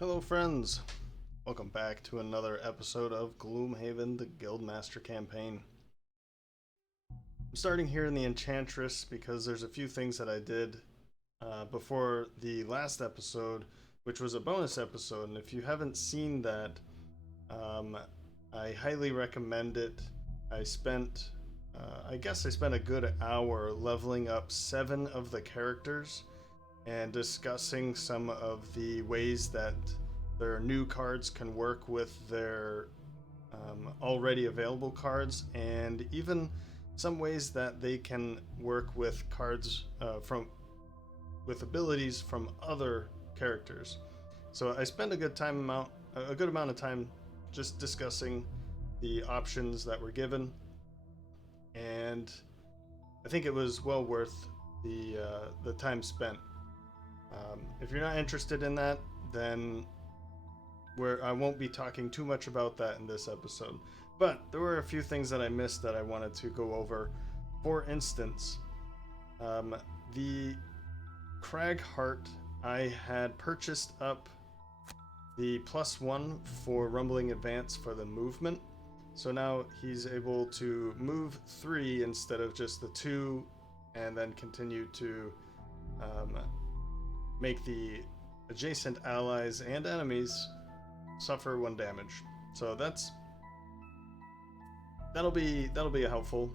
Hello friends! Welcome back to another episode of Gloomhaven, the Guildmaster Campaign. I'm starting here in the Enchantress because there's a few things that I did before the last episode, which was a bonus episode, and if you haven't seen that, I highly recommend it. I spent a good hour leveling up 7 of the characters and discussing some of the ways that their new cards can work with their already available cards, and even some ways that they can work with cards with abilities from other characters. So I spent a good amount of time just discussing the options that were given, and I think it was well worth the time spent. If you're not interested in that, then I won't be talking too much about that in this episode. But there were a few things that I missed that I wanted to go over. For instance, the Cragheart, I had purchased up the +1 for Rumbling Advance for the movement. So now he's able to move 3 instead of just the 2, and then continue to make the adjacent allies and enemies suffer 1 damage. So that'll be helpful.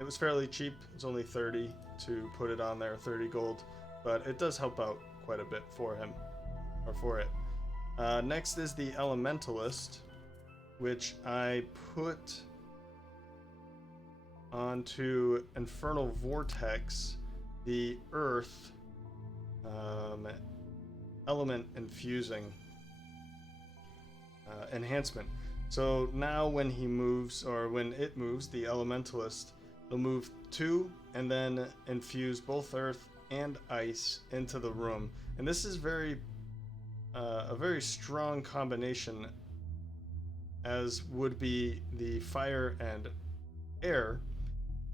It was fairly cheap. It's only 30 to put it on there, 30 gold, but it does help out quite a bit for him, or for it. Next is the Elementalist, which I put onto Infernal Vortex, the Earth element infusing enhancement. So now when he moves, or when it moves, the Elementalist, it'll move 2 and then infuse both earth and ice into the room. And this is a very strong combination, as would be the fire and air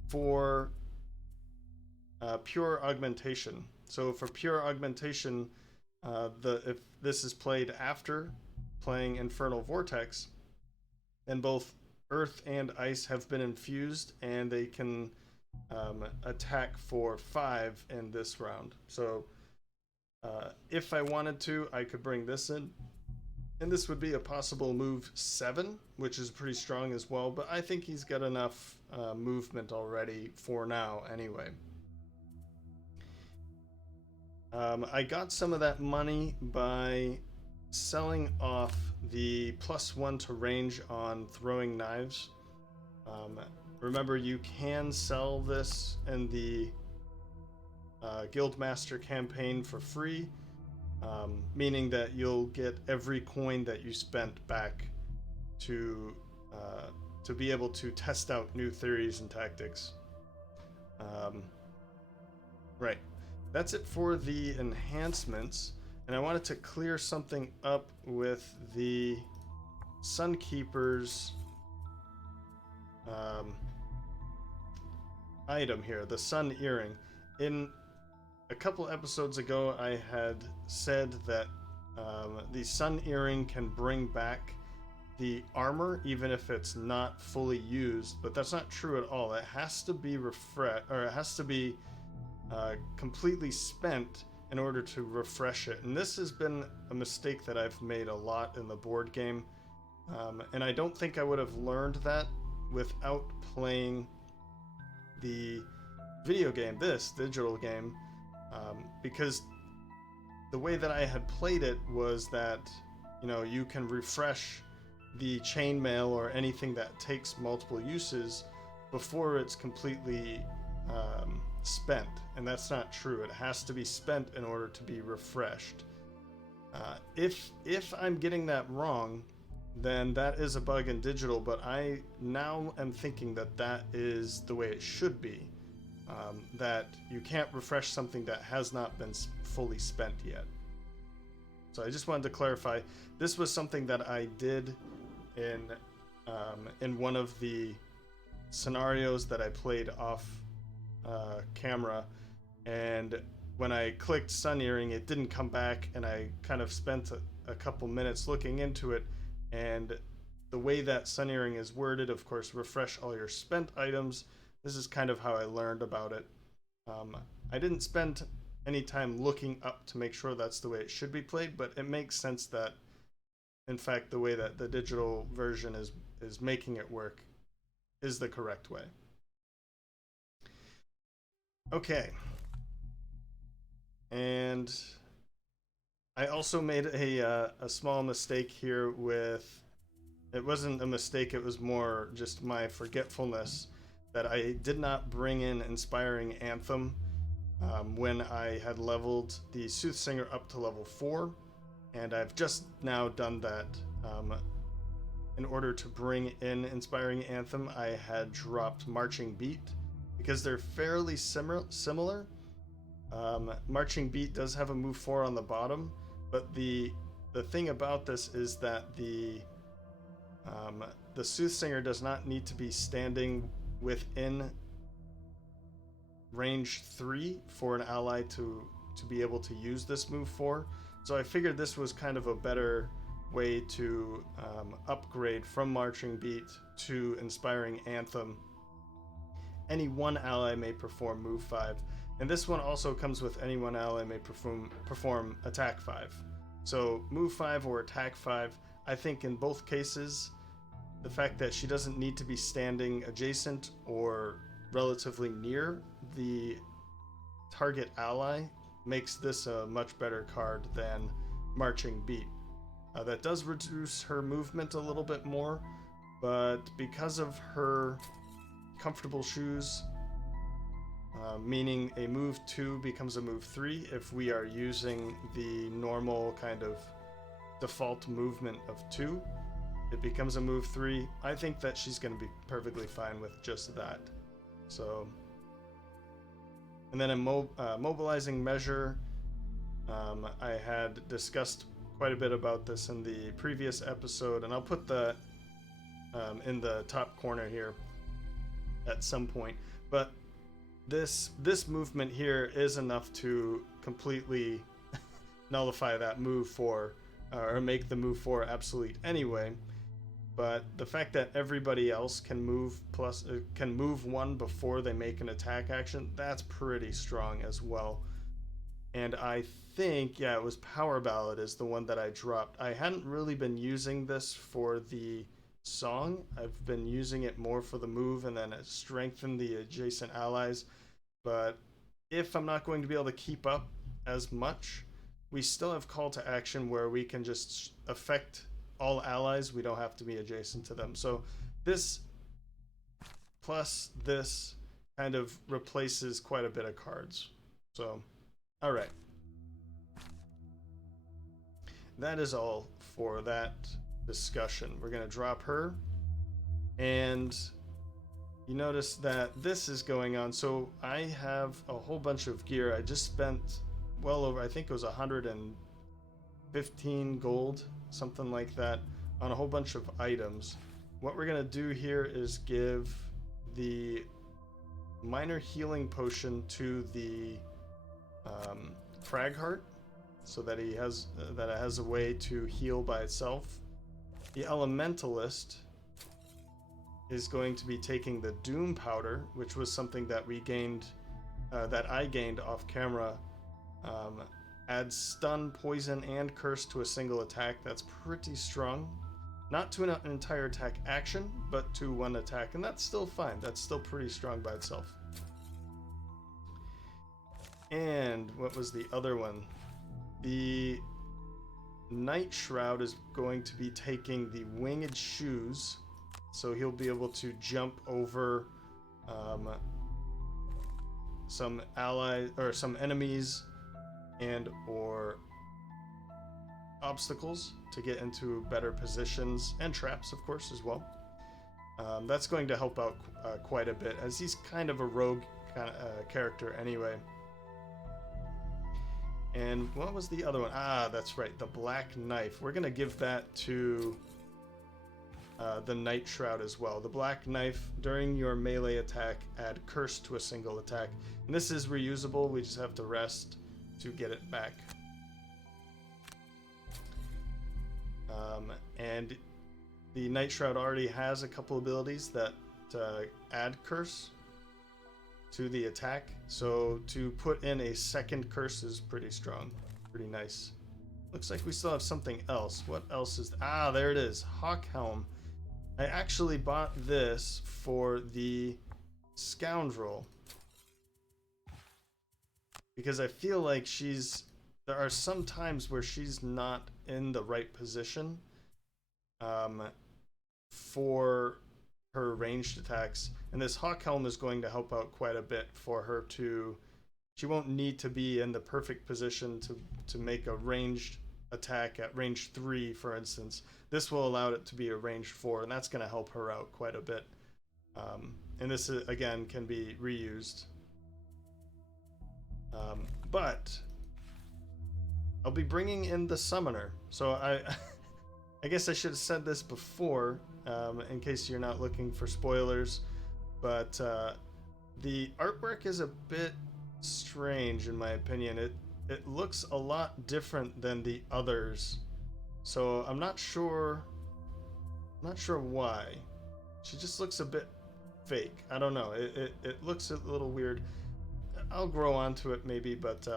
for pure augmentation. So for pure augmentation, if this is played after playing Infernal Vortex, then both earth and ice have been infused, and they can attack for 5 in this round. So if I wanted to, I could bring this in, and this would be a possible move 7, which is pretty strong as well, but I think he's got enough movement already for now anyway. I got some of that money by selling off the +1 to range on throwing knives. Remember, you can sell this in the Guildmaster Campaign for free, meaning that you'll get every coin that you spent back to be able to test out new theories and tactics. Right. That's it for the enhancements, and I wanted to clear something up with the Sunkeeper's item here, the Sun Earring. In a couple episodes ago, I had said that the Sun Earring can bring back the armor even if it's not fully used, but that's not true at all. It has to be it has to be completely spent in order to refresh it. And this has been a mistake that I've made a lot in the board game, and I don't think I would have learned that without playing the video game, this digital game, because the way that I had played it was that, you know, you can refresh the chainmail or anything that takes multiple uses before it's completely spent, and that's not true. It has to be spent in order to be refreshed. If I'm getting that wrong, then that is a bug in digital, but I now am thinking that that is the way it should be, that you can't refresh something that has not been fully spent yet. So I just wanted to clarify, this was something that I did in one of the scenarios that I played off camera, and when I clicked Sun Earring, it didn't come back, and I kind of spent a couple minutes looking into it, and the way that Sun Earring is worded, of course, refresh all your spent items. This is kind of how I learned about it. I didn't spend any time looking up to make sure that's the way it should be played, but it makes sense that, in fact, the way that the digital version is making it work is the correct way. Okay. And I also made a small mistake here with, it wasn't a mistake, it was more just my forgetfulness, that I did not bring in Inspiring Anthem when I had leveled the Soothsinger up to level 4, and I've just now done that. In order to bring in Inspiring Anthem, I had dropped Marching Beat, because they're fairly similar. Marching Beat does have a move 4 on the bottom, but the thing about this is that the Soothsinger does not need to be standing within range 3 for an ally to be able to use this move 4. So I figured this was kind of a better way to upgrade from Marching Beat to Inspiring Anthem. Any one ally may perform move 5, and this one also comes with any one ally may perform attack 5. So move 5 or attack 5, I think in both cases, the fact that she doesn't need to be standing adjacent or relatively near the target ally makes this a much better card than Marching Beat. That does reduce her movement a little bit more, but because of her comfortable shoes, meaning a move 2 becomes a move 3 if we are using the normal kind of default movement of 2, it becomes a move 3. I think that she's going to be perfectly fine with just that. So, and then a mobilizing measure, I had discussed quite a bit about this in the previous episode, and I'll put that in the top corner here at some point. But this movement here is enough to completely nullify that move 4, or make the move 4 obsolete anyway. But the fact that everybody else can move can move 1 before they make an attack action, that's pretty strong as well. And I think, yeah, it was Power Ballad is the one that I dropped. I hadn't really been using this for the song. I've been using it more for the move and then strengthen the adjacent allies. But if I'm not going to be able to keep up as much, we still have call to action where we can just affect all allies. We don't have to be adjacent to them. So this plus this kind of replaces quite a bit of cards. So, all right. That is all for that discussion. We're going to drop her. And you notice that this is going on. So I have a whole bunch of gear. I just spent well over, I think it was 115 gold, something like that, on a whole bunch of items. What we're going to do here is give the minor healing potion to the Cragheart, so that it has a way to heal by itself. The Elementalist is going to be taking the Doom Powder, which was something that we gained, that I gained off camera. Adds stun, poison, and curse to a single attack. That's pretty strong. Not to an entire attack action, but to one attack, and that's still fine. That's still pretty strong by itself. And what was the other one? The Night Shroud is going to be taking the Winged Shoes, so he'll be able to jump over some allies or some enemies and or obstacles to get into better positions, and traps of course as well. That's going to help out quite a bit, as he's kind of a rogue kind of character anyway. And what was the other one? Ah, that's right, the Black Knife. We're gonna give that to the Night Shroud as well. The Black Knife, during your melee attack, add curse to a single attack. And this is reusable, we just have to rest to get it back. And the Night Shroud already has a couple abilities that add curse to the attack, so to put in a second curse is pretty strong, pretty nice. Looks like we still have something else. What else is there it is, Hawk Helm. I actually bought this for the Scoundrel because I feel like there are some times where she's not in the right position for her ranged attacks, and this Hawk Helm is going to help out quite a bit for her she won't need to be in the perfect position to make a ranged attack at range 3, for instance. This will allow it to be a range 4, and that's going to help her out quite a bit. And this, again, can be reused. But I'll be bringing in the Summoner. So I guess I should have said this before, in case you're not looking for spoilers. But the artwork is a bit strange, in my opinion. It looks a lot different than the others. So I'm not sure why. She just looks a bit fake. I don't know. It looks a little weird. I'll grow onto it maybe, but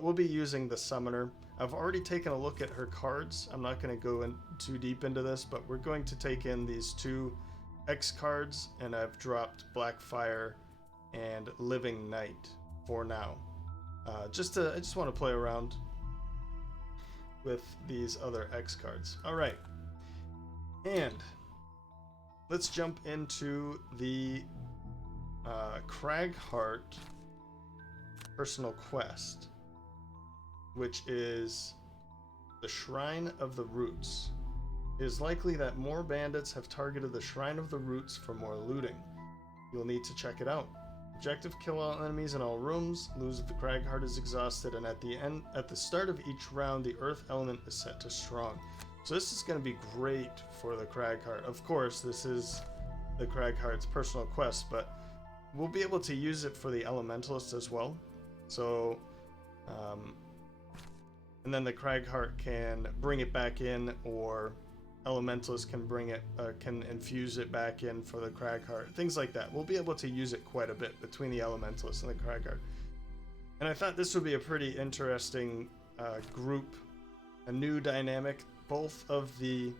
we'll be using the Summoner. I've already taken a look at her cards. I'm not going to go in too deep into this, but we're going to take in these 2 X cards, and I've dropped Blackfire and Living Night for now. I just want to play around with these other X cards. All right, and let's jump into the Cragheart personal quest, which is the Shrine of the Roots. It is likely that more bandits have targeted the Shrine of the Roots for more looting. You'll need to check it out. Objective: kill all enemies in all rooms. Lose if the Cragheart is exhausted, and at the start of each round, the Earth element is set to strong. So this is going to be great for the Cragheart. Of course, this is the Cragheart's personal quest, but we'll be able to use it for the Elementalist as well. So, and then the Cragheart can bring it back in, or Elementalist can infuse it back in for the Cragheart. Things like that. We'll be able to use it quite a bit between the Elementalist and the Cragheart. And I thought this would be a pretty interesting group, a new dynamic. Both of the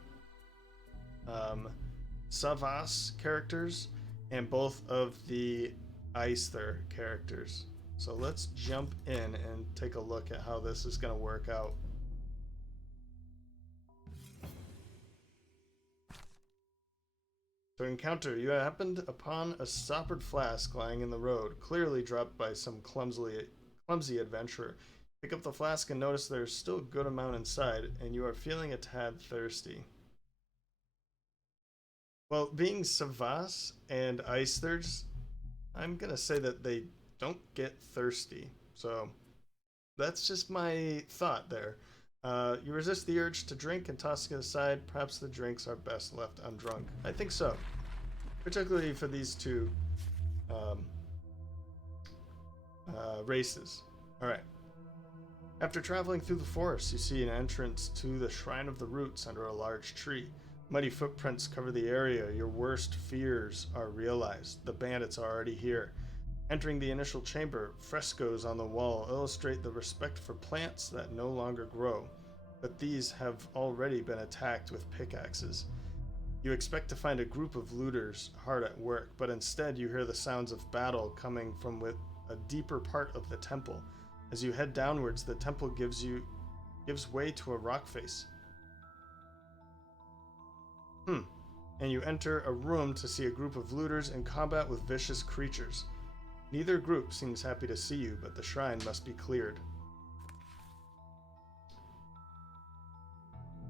Savas characters and both of the Aether characters. So let's jump in and take a look at how this is going to work out. To encounter, you happened upon a stoppered flask lying in the road, clearly dropped by some clumsy adventurer. Pick up the flask and notice there's still a good amount inside, and you are feeling a tad thirsty. Well, being Savas and Aethers, I'm gonna say that they don't get thirsty. So that's just my thought there. You resist the urge to drink and toss it aside. Perhaps the drinks are best left undrunk. I think so, particularly for these 2 races. All right. After traveling through the forest, you see an entrance to the Shrine of the Roots under a large tree. Muddy footprints cover the area. Your worst fears are realized. The bandits are already here. Entering the initial chamber, frescoes on the wall illustrate the respect for plants that no longer grow, but these have already been attacked with pickaxes. You expect to find a group of looters hard at work, but instead you hear the sounds of battle coming from a deeper part of the temple. As you head downwards, the temple gives way to a rock face. And you enter a room to see a group of looters in combat with vicious creatures. Neither group seems happy to see you, but the shrine must be cleared.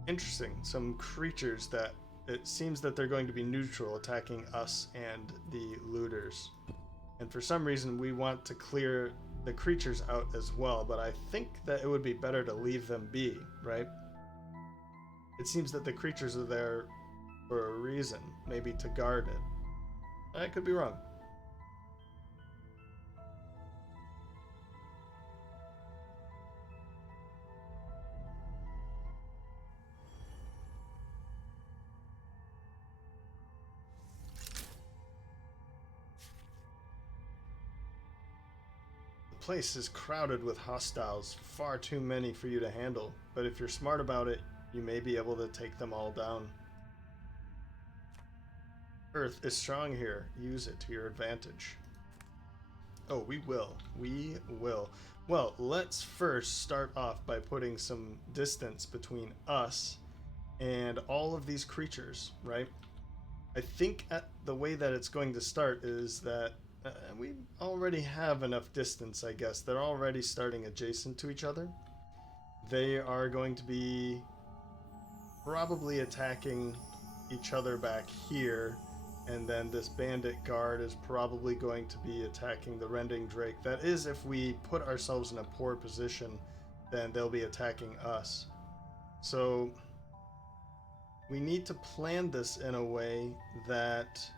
Interesting. Some creatures that it seems that they're going to be neutral, attacking us and the looters. And for some reason we want to clear the creatures out as well, but I think that it would be better to leave them be, right? It seems that the creatures are there for a reason, maybe to guard it. I could be wrong. place is crowded with hostiles, far too many for you to handle, but if you're smart about it, you may be able to take them all down. Earth is strong here. Use it to your advantage. Oh, we will. We will. Well, let's first start off by putting some distance between us and all of these creatures, right? I think the way that it's going to start is that we already have enough distance, I guess. They're already starting adjacent to each other. They are going to be probably attacking each other back here, and then this bandit guard is probably going to be attacking the Rending Drake. That is, if we put ourselves in a poor position, then they'll be attacking us. So we need to plan this in a way that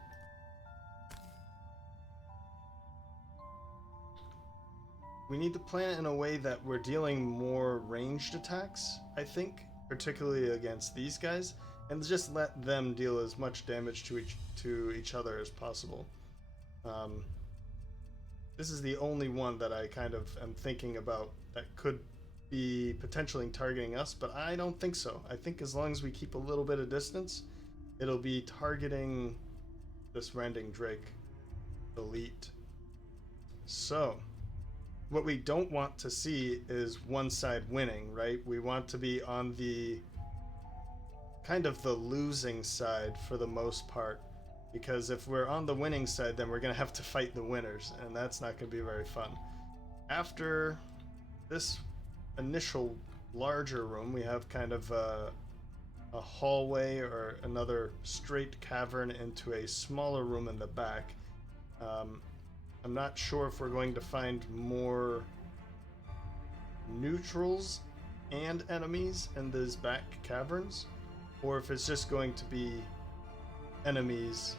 we're dealing more ranged attacks, I think, particularly against these guys, and just let them deal as much damage to each other as possible. This is the only one that I kind of am thinking about that could be potentially targeting us, but I don't think so. I think as long as we keep a little bit of distance, it'll be targeting this Rending Drake elite. So what we don't want to see is one side winning, right? We want to be on the kind of the losing side for the most part, because if we're on the winning side, then we're going to have to fight the winners, and that's not going to be very fun. After this initial larger room, we have kind of a hallway or another straight cavern into a smaller room in the back. I'm not sure if we're going to find more neutrals and enemies in these back caverns, or if it's just going to be enemies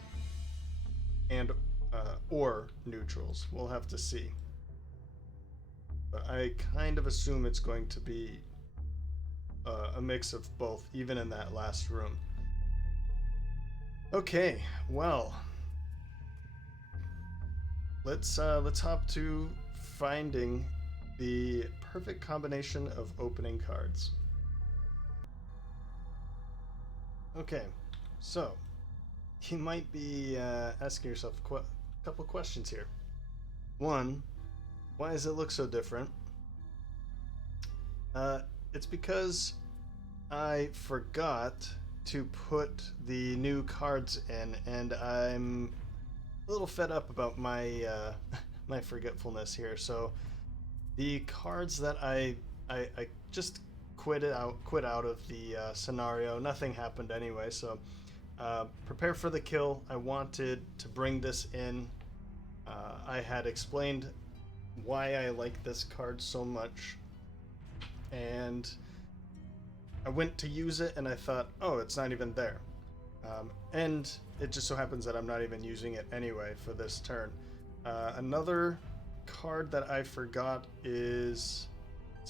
and or neutrals. We'll have to see. But I kind of assume it's going to be a mix of both, even in that last room. Okay, well, let's hop to finding the perfect combination of opening cards. Okay, so you might be asking yourself a couple questions here. One, why does it look so different? It's because I forgot to put the new cards in, and I'm a little fed up about my my forgetfulness here. So the cards that I just quit out of the scenario. Nothing happened anyway. So prepare for the kill. I wanted to bring this in. I had explained why I like this card so much, and I went to use it and I thought, oh, it's not even there. And it just so happens that I'm not even using it anyway for this turn. Another card that I forgot is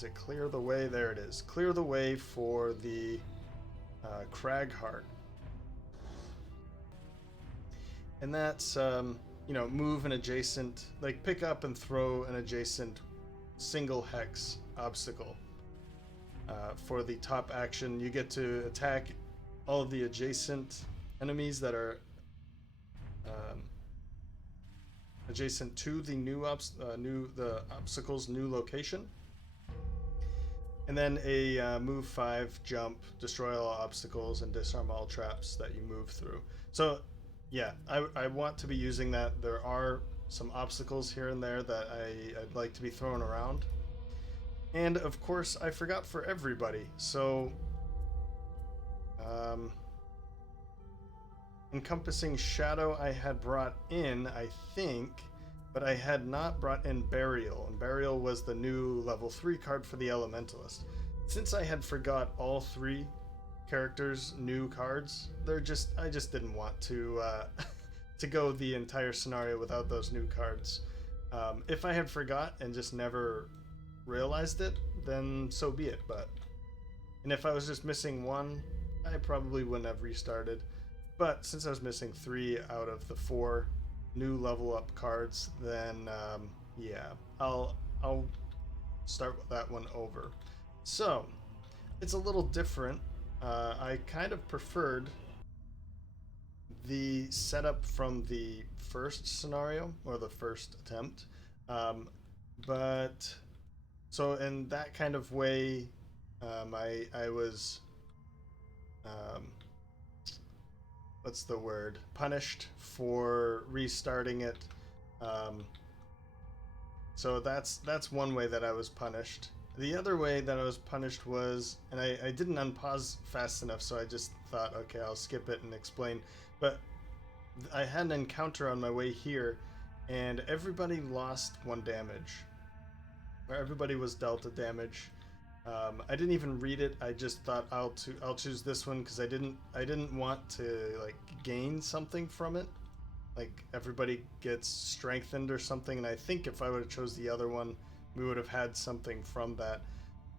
it Clear the Way? There it is. Clear the way for the Cragheart. And that's, move an adjacent, like pick up and throw an adjacent single hex obstacle. For the top action, you get to attack all of the adjacent enemies that are adjacent to the the obstacle's new location. And then a move 5 jump, destroy all obstacles and disarm all traps that you move through. So yeah, I want to be using that. There are some obstacles here and there that I'd like to be thrown around. And of course, I forgot for everybody. So Encompassing Shadow I had brought in, I think, but I had not brought in Burial, and Burial was the new level 3 card for the Elementalist. Since I had forgot all 3 characters' new cards, I just didn't want to to go the entire scenario without those new cards. If I had forgot and just never realized it, then so be it. And if I was just missing 1, I probably wouldn't have restarted. But since I was missing 3 out of the 4 new level up cards, then yeah, I'll I'll start that one over. So, it's a little different. I kind of preferred the setup from the first scenario, or the first attempt. But, so in that kind of way, I was, um, what's the word? Punished for restarting it. Um, so that's one way that I was punished. The other way that I was punished was, and I didn't unpause fast enough, so I just thought, okay, I'll skip it and explain. But I had an encounter on my way here, and everybody lost 1 damage. Or everybody was dealt a damage. I didn't even read it. I just thought I'll choose this one because I didn't want to like gain something from it. Like everybody gets strengthened or something, and I think if I would have chose the other one, we would have had something from that.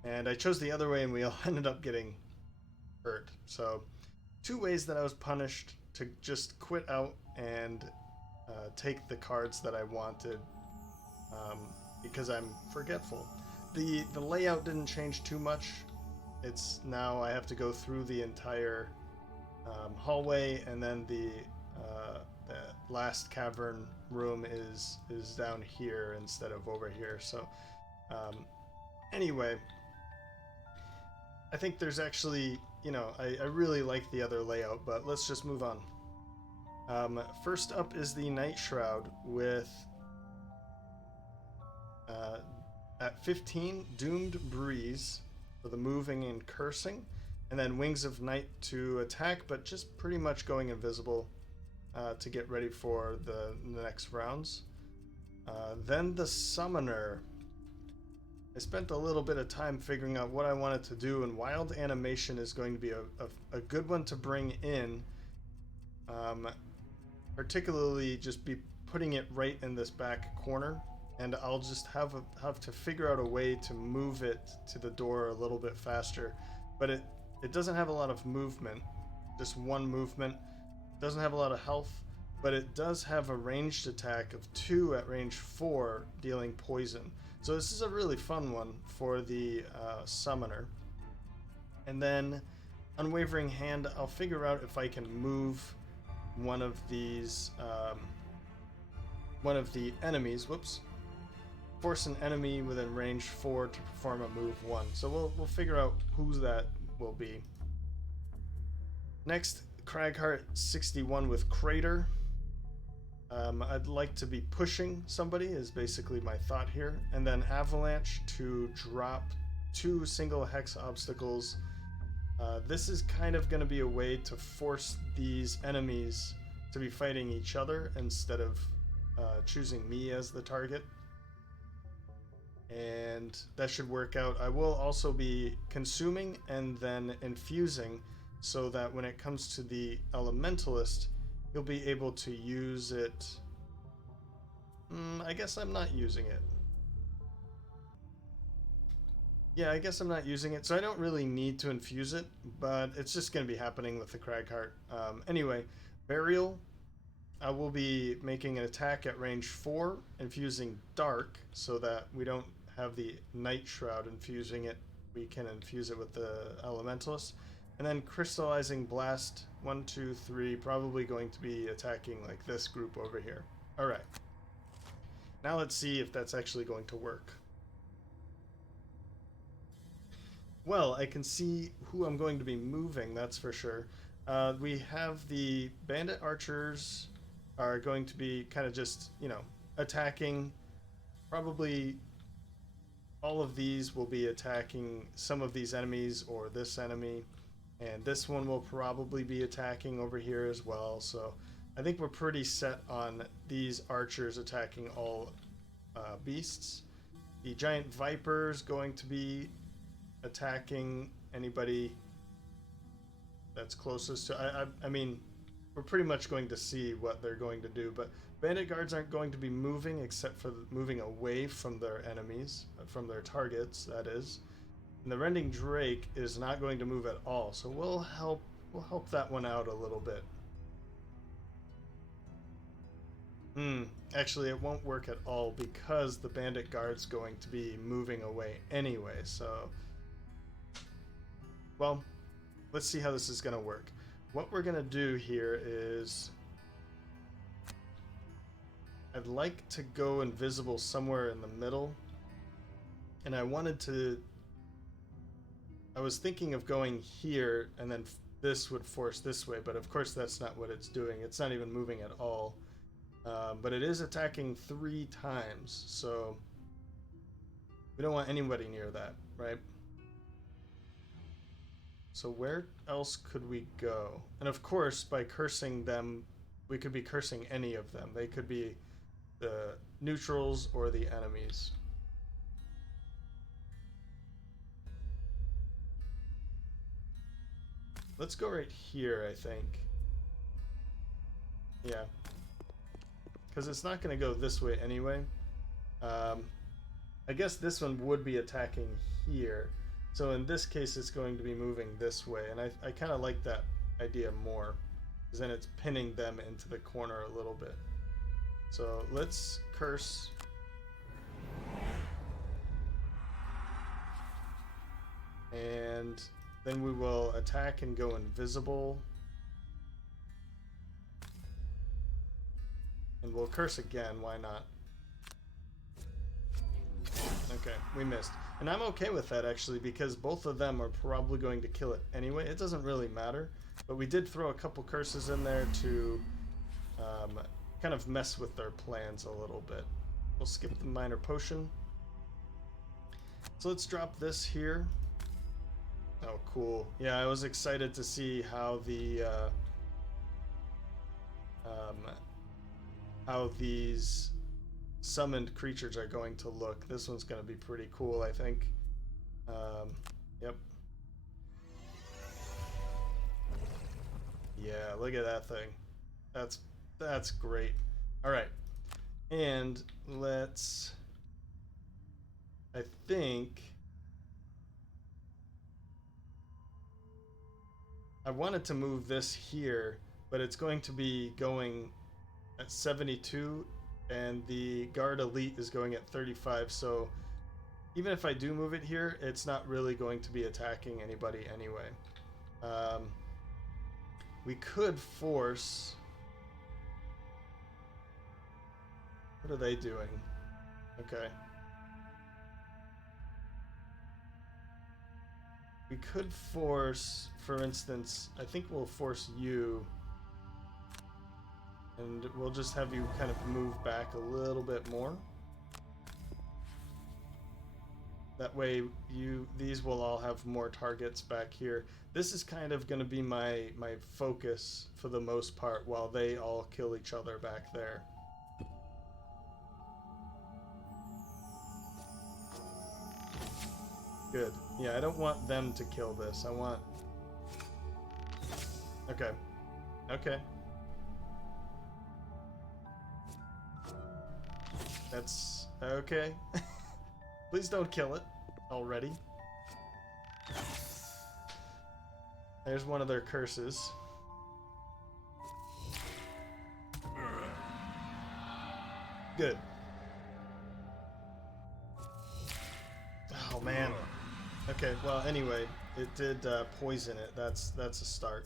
And I chose the other way, and we all ended up getting hurt. So 2 ways that I was punished: to just quit out and take the cards that I wanted, because I'm forgetful. The layout didn't change too much. It's now I have to go through the entire hallway, and then the last cavern room is down here instead of over here. So anyway, I think there's actually, I really like the other layout, but let's just move on. First up is the Night Shroud with at 15, Doomed Breeze for the moving and cursing, and then Wings of Night to attack, but just pretty much going invisible to get ready for the next rounds. Then the Summoner. I spent a little bit of time figuring out what I wanted to do, and Wild Animation is going to be a good one to bring in. Particularly just be putting it right in this back corner, and I'll just have to figure out a way to move it to the door a little bit faster. But it doesn't have a lot of movement, just 1 movement. It doesn't have a lot of health, but it does have a ranged attack of 2 at range 4, dealing poison. So this is a really fun one for the Summoner. And then Unwavering Hand, I'll figure out if I can move one of these, one of the enemies, whoops, force an enemy within range 4 to perform a move 1. So we'll figure out who that will be. Next, Cragheart 61 with Crater. I'd like to be pushing somebody is basically my thought here. And then Avalanche to drop 2 single hex obstacles. This is kind of going to be a way to force these enemies to be fighting each other instead of choosing me as the target. And that should work out. I will also be consuming and then infusing, so that when it comes to the Elementalist, you'll be able to use it. I guess I'm not using it. Yeah, I guess I'm not using it, so I don't really need to infuse it, but it's just going to be happening with the Cragheart. Anyway, Burial. I will be making an attack at range 4, infusing Dark, so that we don't have the Night Shroud infusing it. We can infuse it with the Elementalist. And then Crystallizing Blast, 1, 2, 3, probably going to be attacking like this group over here. Alright. Now let's see if that's actually going to work. Well, I can see who I'm going to be moving, that's for sure. We have the Bandit Archers are going to be kind of just, attacking. Probably all of these will be attacking some of these enemies or this enemy. And this one will probably be attacking over here as well. So I think we're pretty set on these archers attacking all beasts. The giant viper's going to be attacking anybody that's closest to... I mean, we're pretty much going to see what they're going to do, but bandit guards aren't going to be moving except for moving away from their enemies, from their targets, that is. And the Rending Drake is not going to move at all, so we'll help that one out a little bit. Actually, it won't work at all because the bandit guard's going to be moving away anyway, so... Well, let's see how this is going to work. What we're going to do here is... I'd like to go invisible somewhere in the middle. And I wanted to... I was thinking of going here, and then this would force this way, but of course that's not what it's doing. It's not even moving at all. But it is attacking 3 times, so... We don't want anybody near that, right? So where else could we go? And of course, by cursing them, we could be cursing any of them. They could be the neutrals or the enemies. Let's go right here, I think. Yeah. Because it's not going to go this way anyway. I guess this one would be attacking here. So in this case, it's going to be moving this way. And I kind of like that idea more. Because then it's pinning them into the corner a little bit. So let's curse. And then we will attack and go invisible. And we'll curse again, why not? Okay, we missed. And I'm okay with that actually, because both of them are probably going to kill it anyway. It doesn't really matter. But we did throw a couple curses in there to kind of mess with their plans a little bit. We'll skip the minor potion. So let's drop this here. Oh, cool. Yeah, I was excited to see how the how these summoned creatures are going to look. This one's going to be pretty cool, I think. Yep. Yeah, look at that thing. That's great. All right, and let's. I think I wanted to move this here, but it's going to be going at 72, and the guard elite is going at 35. So even if I do move it here, it's not really going to be attacking anybody anyway. We could force. What are they doing? Okay. We could force, for instance, I think we'll force you. And we'll just have you kind of move back a little bit more. That way these will all have more targets back here. This is kind of going to be my focus for the most part while they all kill each other back there. Good. Yeah, I don't want them to kill this. I want... Okay. Okay. That's... okay. Please don't kill it already. There's one of their curses. Good. Oh, man. Okay, well, anyway, it did poison it. That's a start.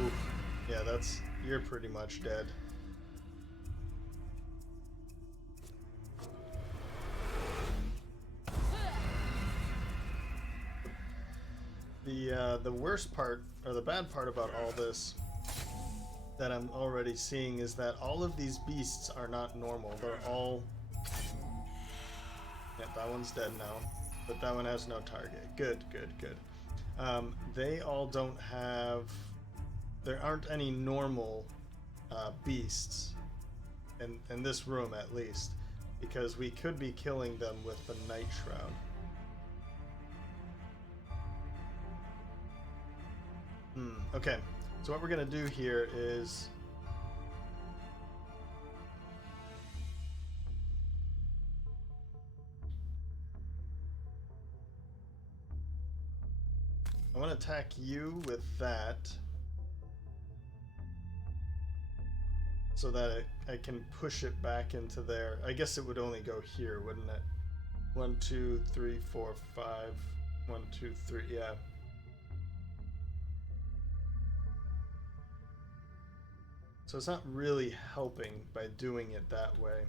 Oof. Yeah, you're pretty much dead. The worst part, or the bad part about all this that I'm already seeing is that all of these beasts are not normal. They're all... Yeah, that one's dead now, but that one has no target. Good, good, good. They all don't have... There aren't any normal beasts in this room, at least, because we could be killing them with the Night Shroud. Okay, so what we're gonna do here is I want to attack you with that. So that I can push it back into there. I guess it would only go here, wouldn't it? 1, 2, 3, 4, 5. 1, 2, 3, yeah. So it's not really helping by doing it that way.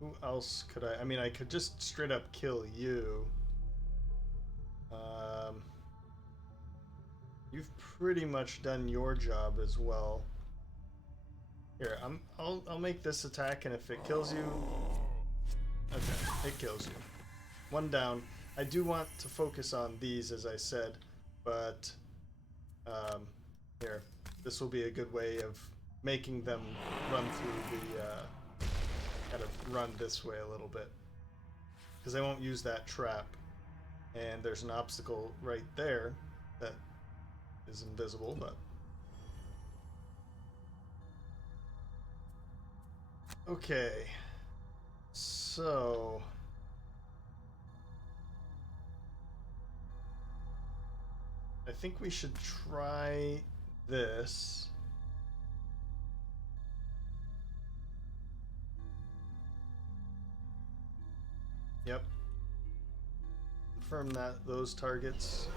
Who else could I mean, I could just straight up kill you. You've pretty much done your job as well. Here, I'll make this attack, and if it kills you, okay, it kills you. One down. I do want to focus on these, as I said, but here, this will be a good way of making them run through the kind of run this way a little bit, because I won't use that trap, and there's an obstacle right there that is invisible, but okay, so I think we should try this. Yep. Confirm that those targets.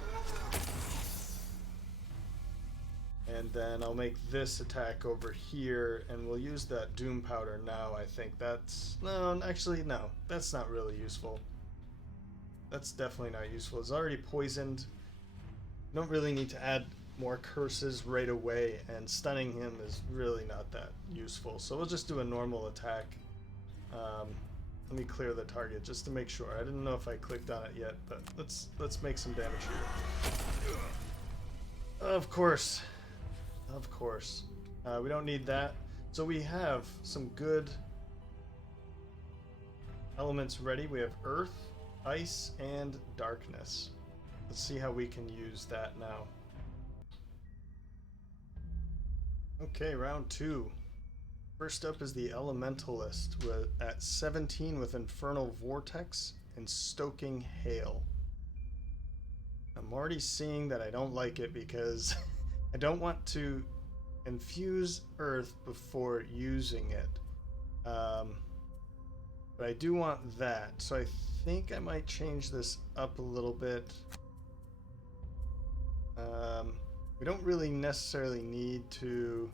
And then I'll make this attack over here, and we'll use that Doom Powder now. I think that's... No, actually, no. That's not really useful. That's definitely not useful. It's already poisoned. You don't really need to add more curses right away, and stunning him is really not that useful. So we'll just do a normal attack. Let me clear the target just to make sure. I didn't know if I clicked on it yet, but let's make some damage here. Of course. Of course. We don't need that. So we have some good elements ready. We have earth, ice, and darkness. Let's see how we can use that now. Okay, round 2. First up is the Elementalist at 17 with Infernal Vortex and Stoking Hail. I'm already seeing that I don't like it because I don't want to infuse earth before using it. But I do want that, so I think I might change this up a little bit. We don't really necessarily need to...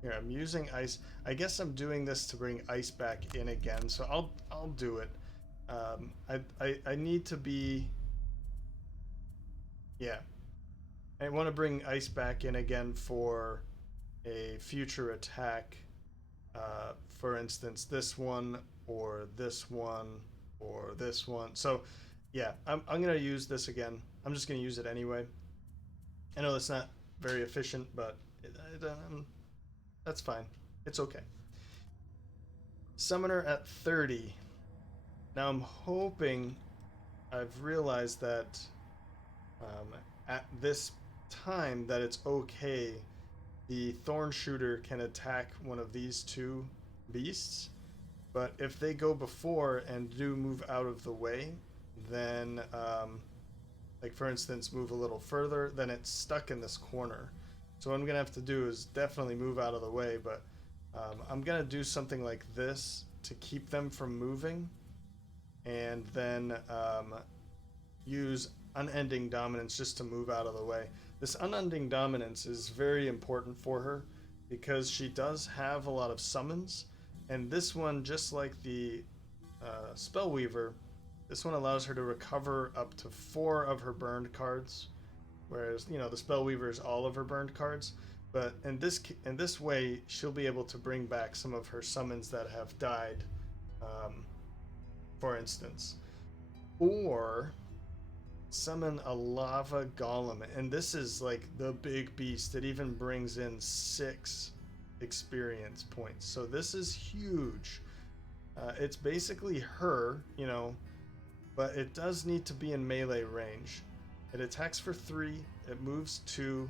Here, I'm using ice. I guess I'm doing this to bring ice back in again, so I'll do it. I need to be... Yeah. I want to bring ice back in again for a future attack. For instance, this one, or this one, or this one. So, yeah, I'm going to use this again. I'm just going to use it anyway. I know that's not very efficient, but that's fine. It's okay. Summoner at 30. Now I'm hoping... I've realized that at this time that it's okay, the Thorn Shooter can attack one of these two beasts, but if they go before and do move out of the way, then like for instance move a little further, then it's stuck in this corner. So what I'm gonna have to do is definitely move out of the way, but I'm gonna do something like this to keep them from moving, and then use Unending Dominance just to move out of the way. This Unending Dominance is very important for her because she does have a lot of summons, and this one, just like the Spellweaver, this one allows her to recover up to 4 of her burned cards, whereas, you know, the Spellweaver is all of her burned cards. But in this way, she'll be able to bring back some of her summons that have died, for instance. Or summon a lava golem, and this is like the big beast. It even brings in 6 experience points, so this is huge. It's basically her, you know, but it does need to be in melee range. It attacks for 3, it moves 2,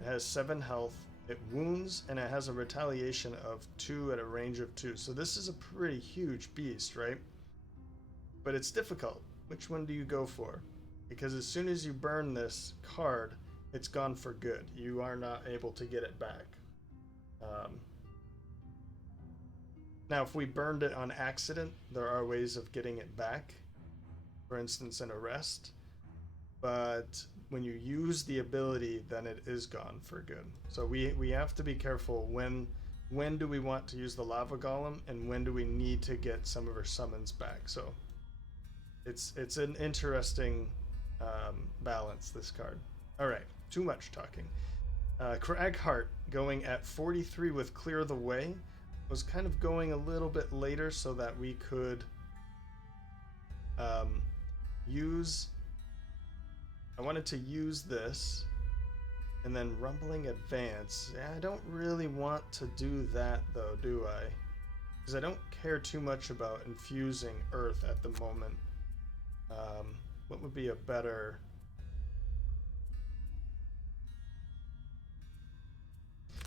it has 7 health, It wounds, and it has a retaliation of 2 at a range of 2. So this is a pretty huge beast, right? But it's difficult. Which one do you go for? Because as soon as you burn this card, it's gone for good. You are not able to get it back. Now, if we burned it on accident, there are ways of getting it back. For instance, an arrest. But when you use the ability, then it is gone for good. So we have to be careful when do we want to use the lava golem and when do we need to get some of our summons back. So it's an interesting balance, this card. All right, too much talking. Cragheart going at 43 with Clear the Way was kind of going a little bit later so that we could use. I wanted to use this and then Rumbling Advance. I don't really want to do that though, do I? Because I don't care too much about infusing Earth at the moment. What would be a better...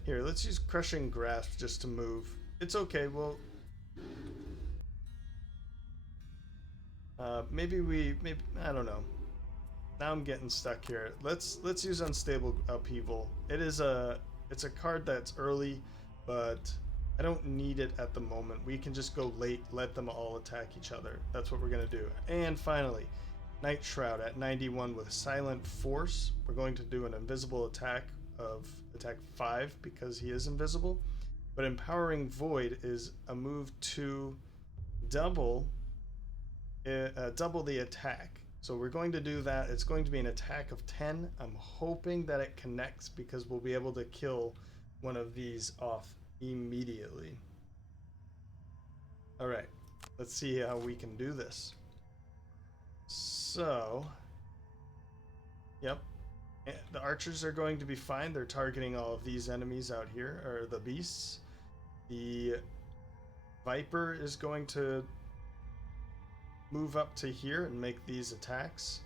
Here, let's use Crushing Grasp just to move. It's okay, well... maybe I don't know. Now I'm getting stuck here. Let's use Unstable Upheaval. It's a card that's early, but I don't need it at the moment. We can just go late, let them all attack each other. That's what we're gonna do. And finally, Night Shroud at 91 with Silent Force. We're going to do an invisible attack of attack 5 because he is invisible. But Empowering Void is a move to double the attack. So we're going to do that. It's going to be an attack of 10. I'm hoping that it connects because we'll be able to kill one of these off immediately. All right, let's see how we can do this. So, yep, the archers are going to be fine. They're targeting all of these enemies out here, or the beasts. The Viper is going to move up to here and make these attacks.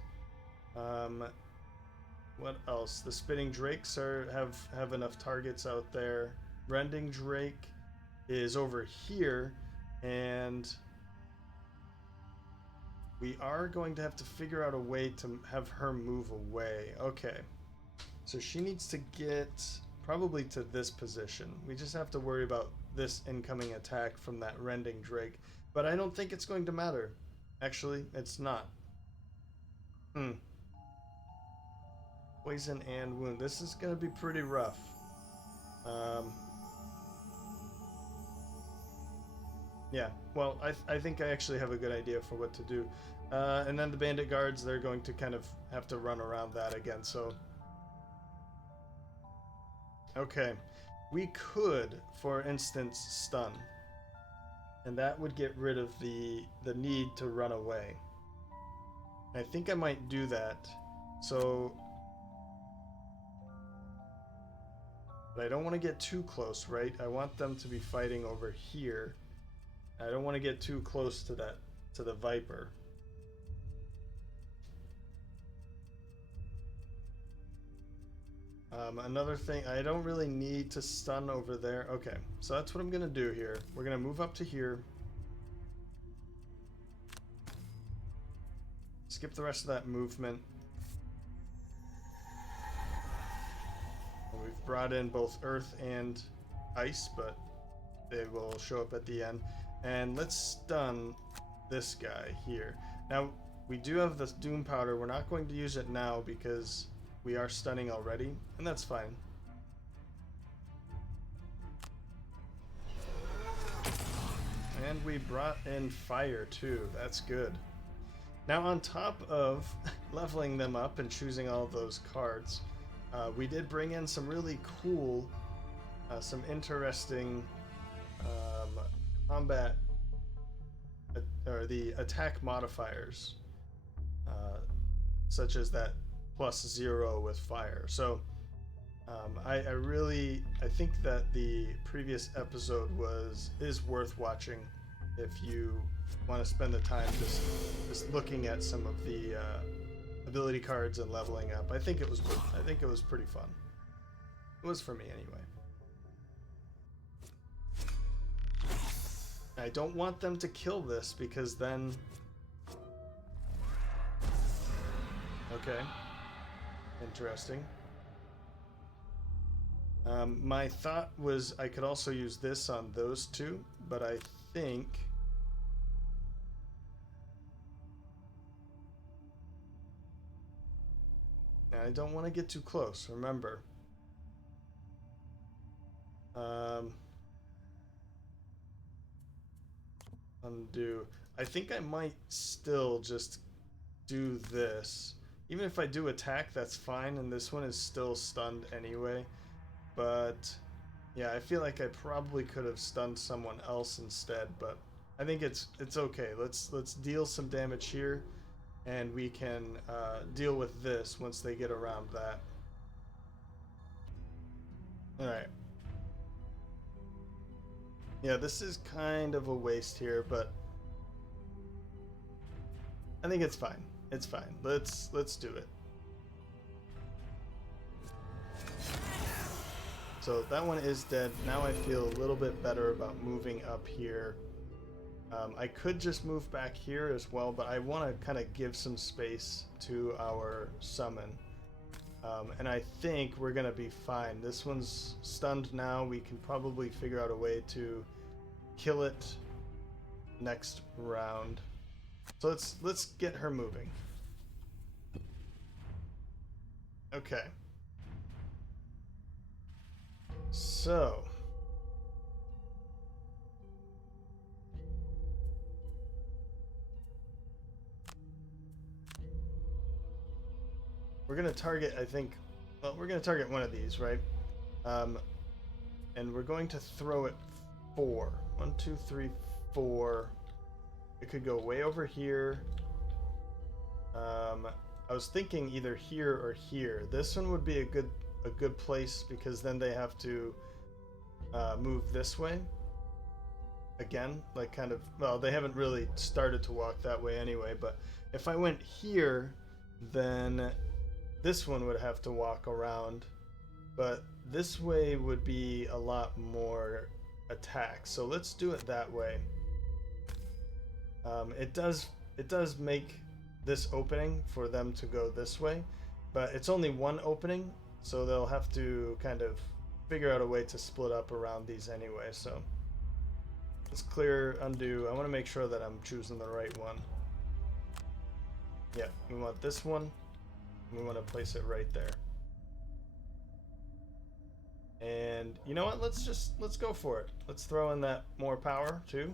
What else? The Spitting Drakes have enough targets out there. Rending Drake is over here, and we are going to have to figure out a way to have her move away. Okay, so she needs to get probably to this position. We just have to worry about this incoming attack from that Rending Drake, but I don't think it's going to matter. Actually, it's not. Poison and wound. This is going to be pretty rough. Yeah, well, I think I actually have a good idea for what to do. And then the Bandit guards, they're going to kind of have to run around that again, so... Okay. We could, for instance, stun. And that would get rid of the need to run away. I think I might do that. So... But I don't want to get too close, right? I want them to be fighting over here. I don't want to get too close to that, to the Viper. Another thing, I don't really need to stun over there. Okay, so that's what I'm going to do here. We're going to move up to here. Skip the rest of that movement. And we've brought in both earth and ice, but they will show up at the end. And let's stun this guy here. Now, we do have this Doom Powder. We're not going to use it now because we are stunning already, and that's fine. And we brought in fire too. That's good. Now, on top of leveling them up and choosing all of those cards, we did bring in some really cool, some interesting combat or the attack modifiers, such as that +0 with fire. So I think that the previous episode is worth watching if you want to spend the time just looking at some of the ability cards and leveling up. I think it was pretty fun. It was for me anyway. I don't want them to kill this because then... Okay. Interesting. My thought was I could also use this on those two, but I think... I don't want to get too close, remember. Undo. I think I might still just do this. Even if I do attack, that's fine, and this one is still stunned anyway. But yeah, I feel like I probably could have stunned someone else instead, but I think it's okay. Let's deal some damage here, and we can deal with this once they get around that. Alright. Yeah, this is kind of a waste here, but I think it's fine. It's fine. Let's do it. So that one is dead. Now I feel a little bit better about moving up here. I could just move back here as well, but I want to kind of give some space to our summon. And I think we're going to be fine. This one's stunned now. We can probably figure out a way to kill it next round. So let's get her moving. Okay. So we're gonna target, I think, well, we're gonna target one of these, right? And we're going to throw it 4. 1, 2, 3, 4. It could go way over here. I was thinking either here or here. This one would be a good place because then they have to move this way. Again, like kind of, well, they haven't really started to walk that way anyway, but if I went here, then this one would have to walk around, but this way would be a lot more attacks. So let's do it that way. It does make this opening for them to go this way, but it's only one opening, so they'll have to kind of figure out a way to split up around these anyway. So let's clear, undo. I want to make sure that I'm choosing the right one. Yeah, we want this one. We want to place it right there. And you know what? Let's go for it. Let's throw in that more power too.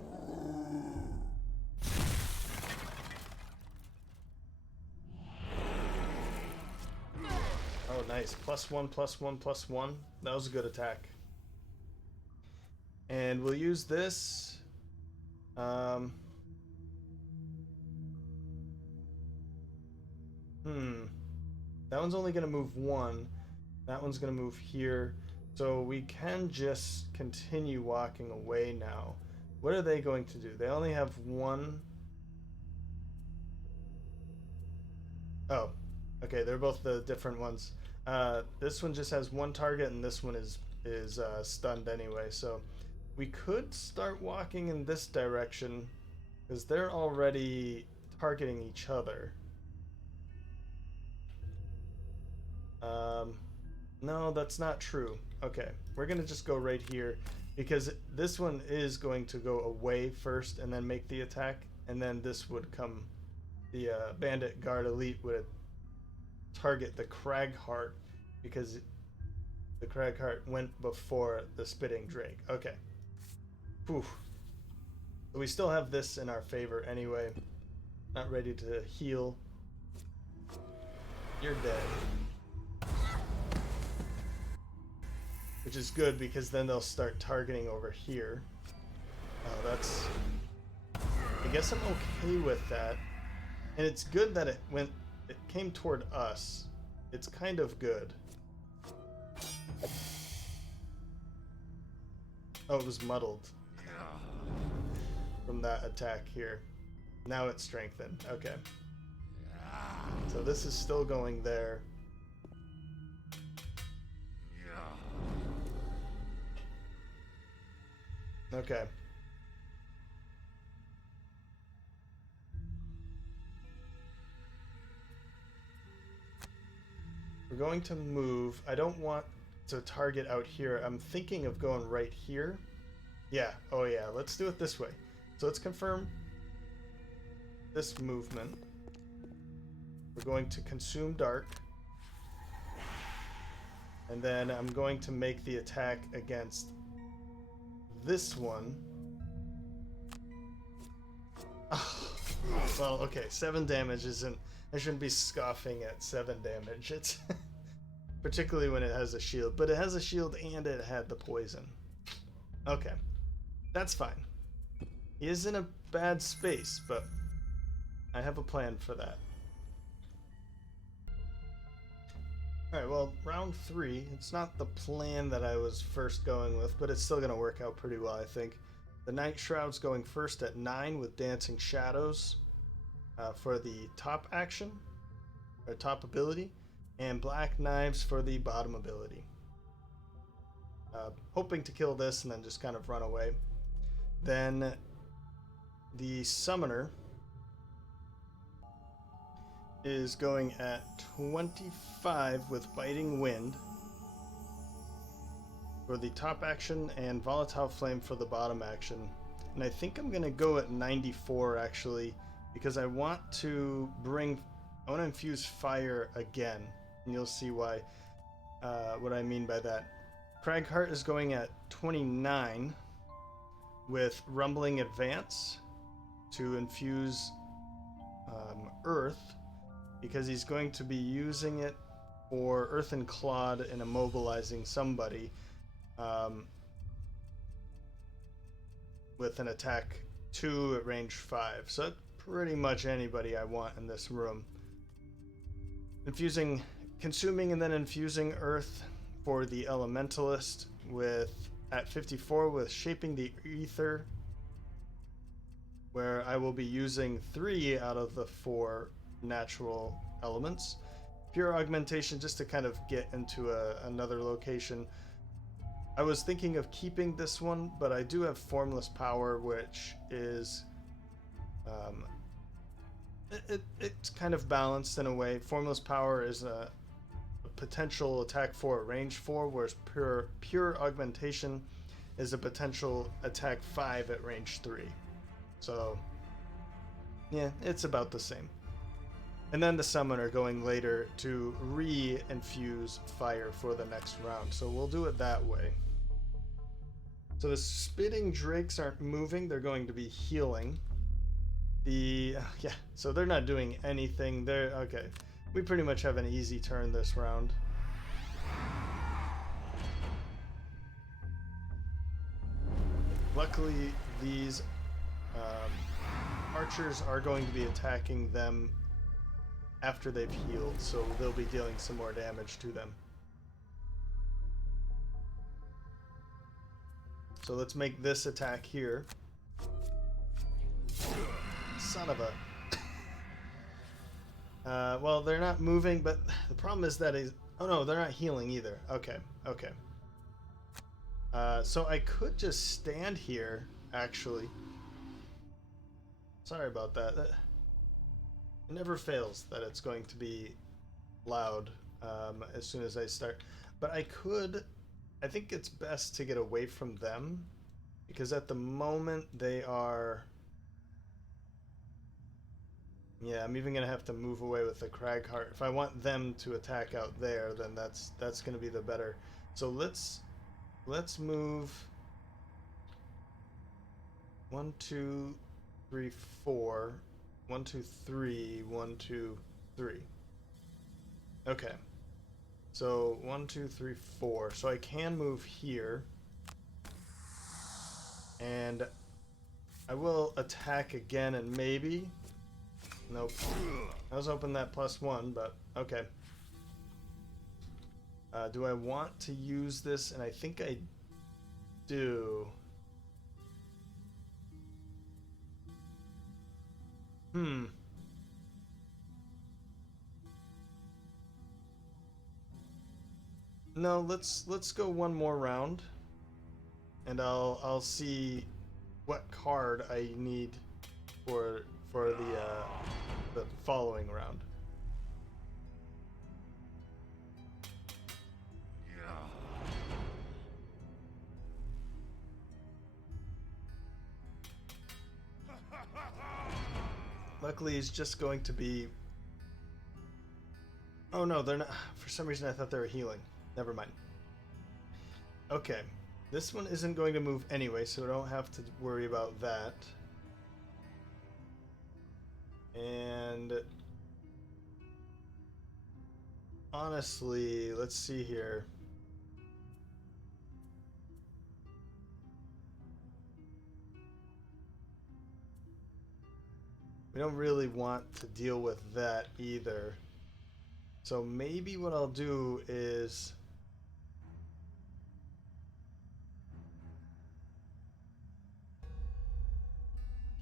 Oh, nice. +1, +1, +1. That was a good attack. And we'll use this. That one's only going to move 1. That one's going to move here. So we can just continue walking away now. What are they going to do? They only have 1. Oh, okay. They're both the different ones. This one just has 1 target, and this one is stunned anyway. So we could start walking in this direction because they're already targeting each other. No, that's not true. Okay, we're gonna just go right here because this one is going to go away first and then make the attack, and then this would come. The Bandit Guard Elite would target the Cragheart because the Cragheart went before the Spitting Drake. Okay. Phew. So we still have this in our favor anyway. Not ready to heal. You're dead. Which is good because then they'll start targeting over here. Oh, that's... I guess I'm okay with that. And it's good that it came toward us. It's kind of good. Oh, it was muddled from that attack here. Now it's strengthened. Okay. So this is still going there. Okay. We're going to move. I don't want to target out here. I'm thinking of going right here. Yeah, oh yeah, let's do it this way. So let's confirm this movement. We're going to consume dark. And then I'm going to make the attack against this one. Oh, well, okay, 7 damage isn't... I shouldn't be scoffing at 7 damage. It's particularly when it has a shield. But it has a shield and it had the poison. Okay, that's fine. He is in a bad space, but I have a plan for that. Alright, well, round 3. It's not the plan that I was first going with, but it's still going to work out pretty well, I think. The Night Shroud's going first at 9 with Dancing Shadows for the top action, or top ability, and Black Knives for the bottom ability. Hoping to kill this and then just kind of run away. Then the Summoner is going at 25 with Biting Wind for the top action and Volatile Flame for the bottom action. And I think I'm going to go at 94 actually, because I want to infuse fire again. And you'll see why, what I mean by that. Cragheart is going at 29 with Rumbling Advance to infuse Earth, because he's going to be using it for Earth and Clod and immobilizing somebody with an attack 2 at range 5. So that's pretty much anybody I want in this room. Consuming and then infusing Earth for the Elementalist at 54 with Shaping the Ether, where I will be using 3 out of the 4 natural elements. Pure Augmentation just to kind of get into another location. I was thinking of keeping this one, but I do have Formless Power, which is it's kind of balanced in a way. Formless Power is a potential attack 4 at range 4, whereas pure Augmentation is a potential attack 5 at range 3. So yeah, it's about the same. And then the Summoner going later to re-infuse fire for the next round. So we'll do it that way. So the Spitting Drakes aren't moving, they're going to be healing. So they're not doing anything. Okay. We pretty much have an easy turn this round. Luckily, these archers are going to be attacking them after they've healed, so they'll be dealing some more damage to them. So let's make this attack here. Son of a... well, they're not moving, but the problem is that oh no, they're not healing either. Okay. So I could just stand here, actually. Sorry about that. It never fails that it's going to be loud as soon as I start. But I think it's best to get away from them, because at the moment they are... Yeah, I'm even going to have to move away with the Cragheart. If I want them to attack out there, then that's going to be the better. So let's move 1, 2, 3, 4. 1, 2, 3, 1, 2, 3. Okay. So 1, 2, 3, 4. So I can move here. And I will attack again and maybe... Nope. I was hoping that +1, but okay. Do I want to use this? And I think I do. No, let's go one more round, and I'll see what card I need for the following round. Luckily, he's just going to be... Oh no, they're not. For some reason I thought they were healing. Never mind. Okay. This one isn't going to move anyway, so we don't have to worry about that. And... honestly, let's see here. We don't really want to deal with that either. So maybe what I'll do is...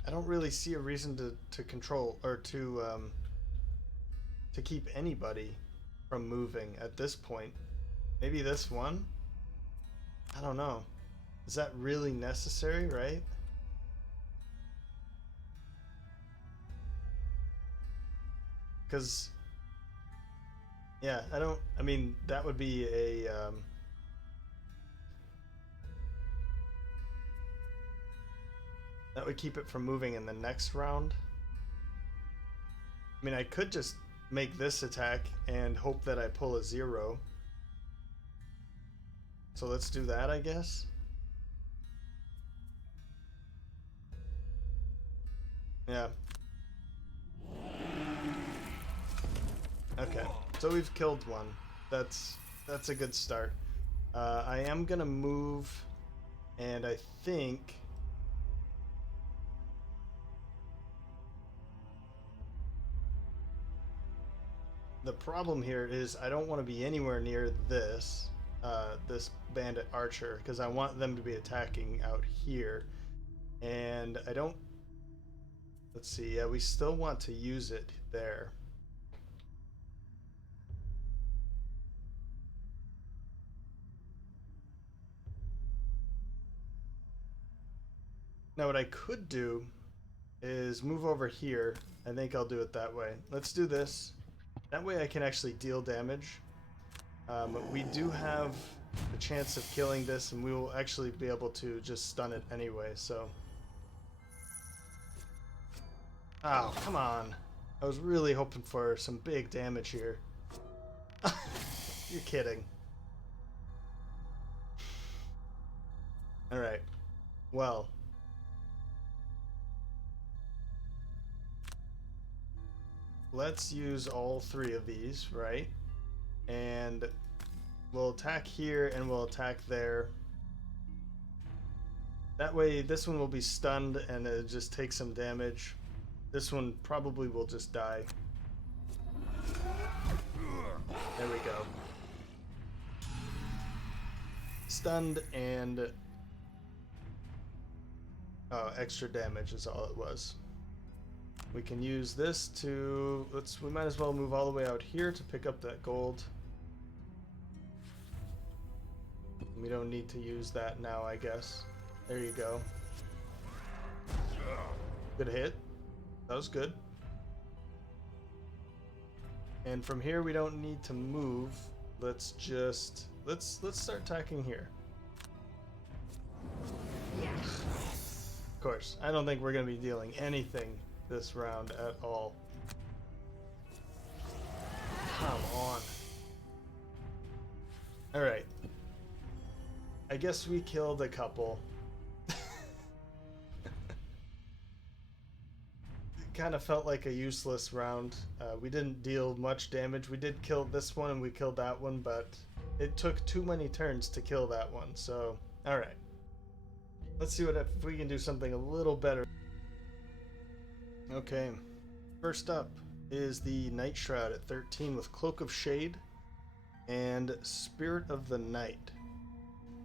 I don't really see a reason to control or to keep anybody from moving at this point. Maybe this one? I don't know. Is that really necessary, right? Because, yeah, I mean, that would be a, that would keep it from moving in the next round. I mean, I could just make this attack and hope that I pull a 0. So let's do that, I guess. Yeah. Okay, so we've killed one. That's a good start. I am gonna move, and I think the problem here is I don't want to be anywhere near this this bandit archer, because I want them to be attacking out here, and I don't... Let's see, yeah, we still want to use it there. Now what I could do is move over here. I think I'll do it that way. Let's do this. That way I can actually deal damage. We do have a chance of killing this, and we will actually be able to just stun it anyway, so... Oh, come on. I was really hoping for some big damage here. You're kidding. Alright. Well... let's use all 3 of these, right? And we'll attack here and we'll attack there. That way this one will be stunned and it'll just take some damage. This one probably will just die. There we go. Stunned and... oh, extra damage is all it was. We can use this to... we might as well move all the way out here to pick up that gold. We don't need to use that now, I guess. There you go. Good hit. That was good. And from here we don't need to move. Let's just... let's start attacking here. Of course, I don't think we're going to be dealing anything this round at all. Come on. Alright. I guess we killed a couple. Kind of felt like a useless round. We didn't deal much damage. We did kill this one and we killed that one, but it took too many turns to kill that one, so alright. Let's see if we can do something a little better. Okay, first up is the Night Shroud at 13 with Cloak of Shade and Spirit of the Night.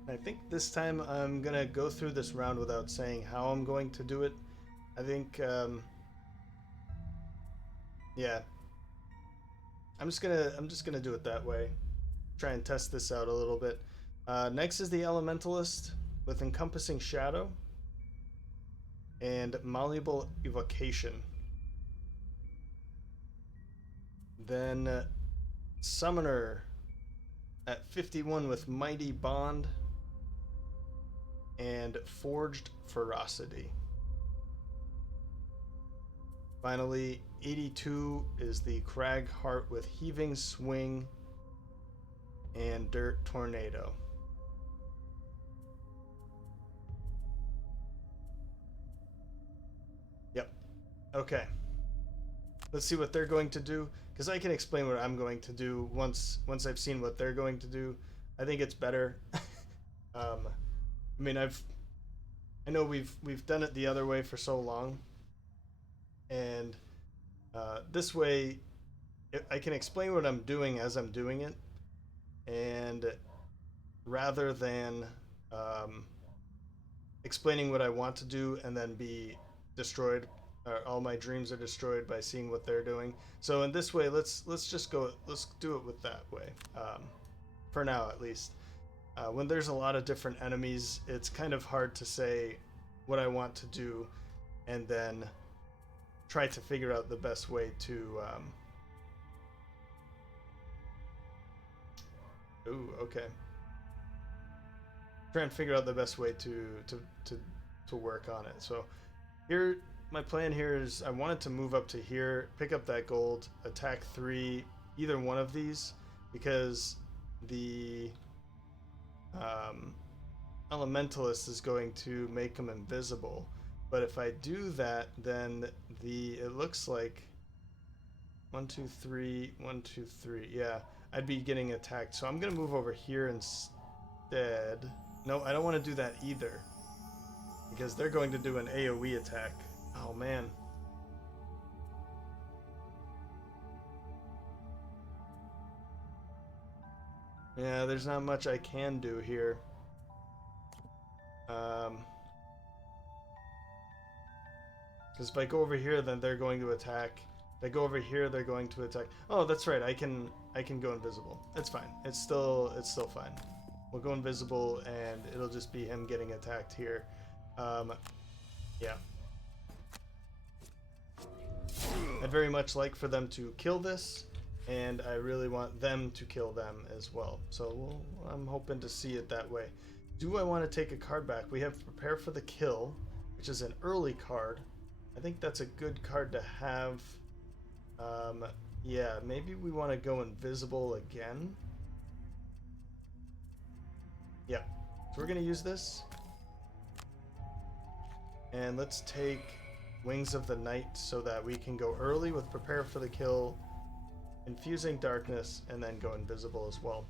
I think this time I'm gonna go through this round without saying how I'm going to do it. I think, yeah, I'm just gonna do it that way. Try and test this out a little bit. Next is the Elementalist with Encompassing Shadow and Malleable Evocation. Then Summoner at 51 with Mighty Bond and Forged Ferocity. Finally, 82 is the Cragheart with Heaving Swing and Dirt Tornado. Yep. Okay. Let's see what they're going to do, because I can explain what I'm going to do once I've seen what they're going to do. I think it's better. I mean, I know we've done it the other way for so long, and this way I can explain what I'm doing as I'm doing it, and rather than explaining what I want to do and then be destroyed, all my dreams are destroyed by seeing what they're doing. So in this way, let's do it with that way, for now at least. When there's a lot of different enemies, it's kind of hard to say what I want to do and then try to figure out the best way to okay. Try and figure out the best way to work on it. So here, my plan here is I wanted to move up to here, pick up that gold, attack 3, either one of these, because the Elementalist is going to make them invisible. But if I do that, then it looks like 1, 2, 3, 1, 2, 3. Yeah, I'd be getting attacked. So I'm gonna move over here instead. No, I don't want to do that either, because they're going to do an AoE attack. Oh man. Yeah, there's not much I can do here. Because if I go over here, then they're going to attack. If I go over here, they're going to attack. Oh, that's right. I can go invisible. It's fine. It's still fine. We'll go invisible, and it'll just be him getting attacked here. Yeah. I'd very much like for them to kill this, and I really want them to kill them as well. So I'm hoping to see it that way. Do I want to take a card back? We have Prepare for the Kill, which is an early card. I think that's a good card to have. Yeah, maybe we want to go invisible again. Yeah, so we're going to use this. And let's take Wings of the Night so that we can go early with Prepare for the Kill, Infusing Darkness, and then go invisible as well.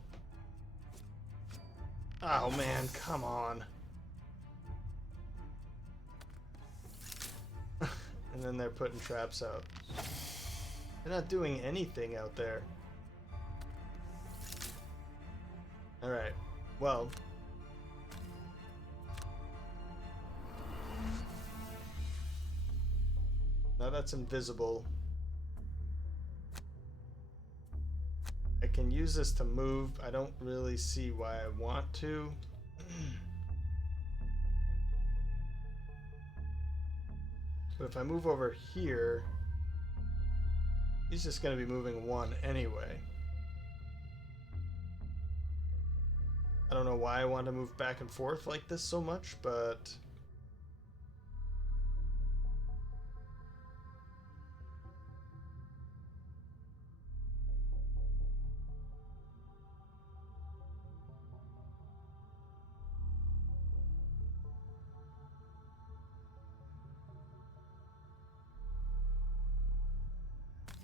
Oh man, come on. And then they're putting traps out. They're not doing anything out there. Alright, well. Now that's invisible. I can use this to move. I don't really see why I want to. But if I move over here, he's just going to be moving 1 anyway. I don't know why I want to move back and forth like this so much, but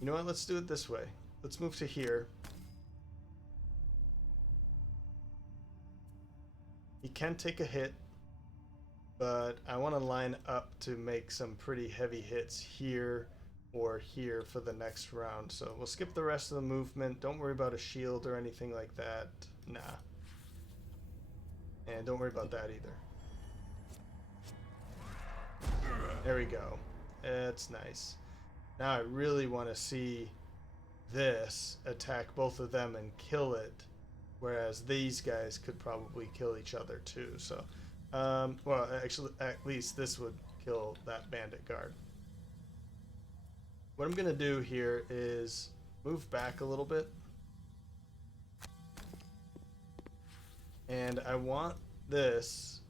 you know what? Let's do it this way. Let's move to here. He can take a hit, but I want to line up to make some pretty heavy hits here or here for the next round. So we'll skip the rest of the movement. Don't worry about a shield or anything like that. Nah. And don't worry about that either. There we go. That's nice. Now I really want to see this attack both of them and kill it, whereas these guys could probably kill each other too. So, well, actually, at least this would kill that bandit guard. What I'm going to do here is move back a little bit. And I want this.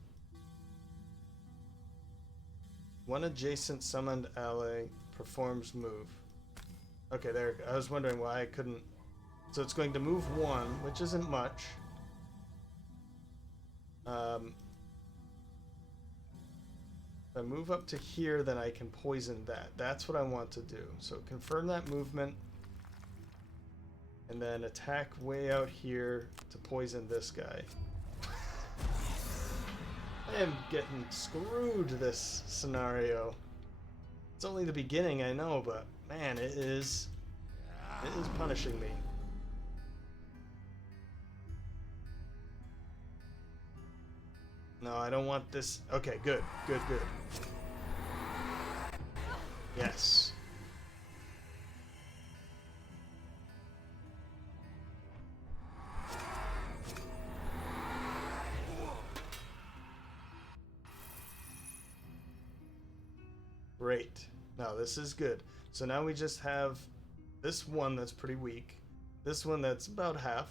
One adjacent summoned ally performs move. Okay, there. I was wondering why I couldn't. So it's going to move 1, which isn't much. If I move up to here, then I can poison that. That's what I want to do. So confirm that movement. And then attack way out here to poison this guy. I am getting screwed this scenario. It's only the beginning, I know, but man, it is punishing me. No, I don't want this. Okay, good. Yes. Great. Now this is good. So now we just have this one that's pretty weak, this one that's about half,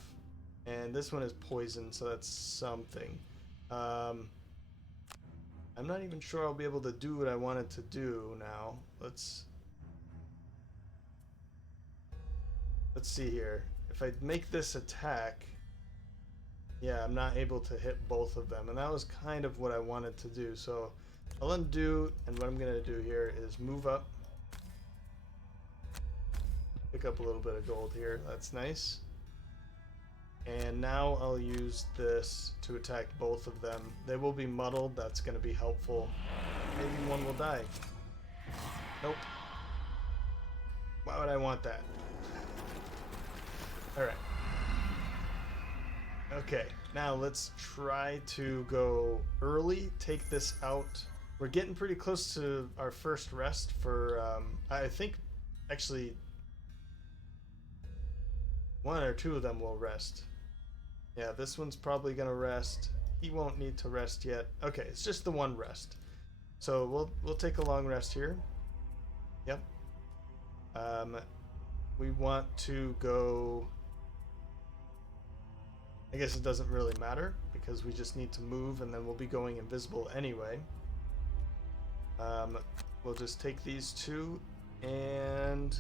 and this one is poison, so that's something. I'm not even sure I'll be able to do what I wanted to do now. Let's see here. If I make this attack, yeah, I'm not able to hit both of them, and that was kind of what I wanted to do. So I'll undo, and what I'm gonna do here is move up, pick up a little bit of gold here. That's nice. And now I'll use this to attack both of them. They will be muddled. That's going to be helpful. Maybe one will die. Nope. Why would I want that? Alright. Okay, now let's try to go early, take this out. We're getting pretty close to our first rest for, I think, actually, 1 or 2 of them will rest. Yeah, this one's probably gonna rest. He won't need to rest yet. Okay, it's just the one rest. So we'll take a long rest here. Yep. We want to go. I guess it doesn't really matter because we just need to move, and then we'll be going invisible anyway. We'll just take these 2 and.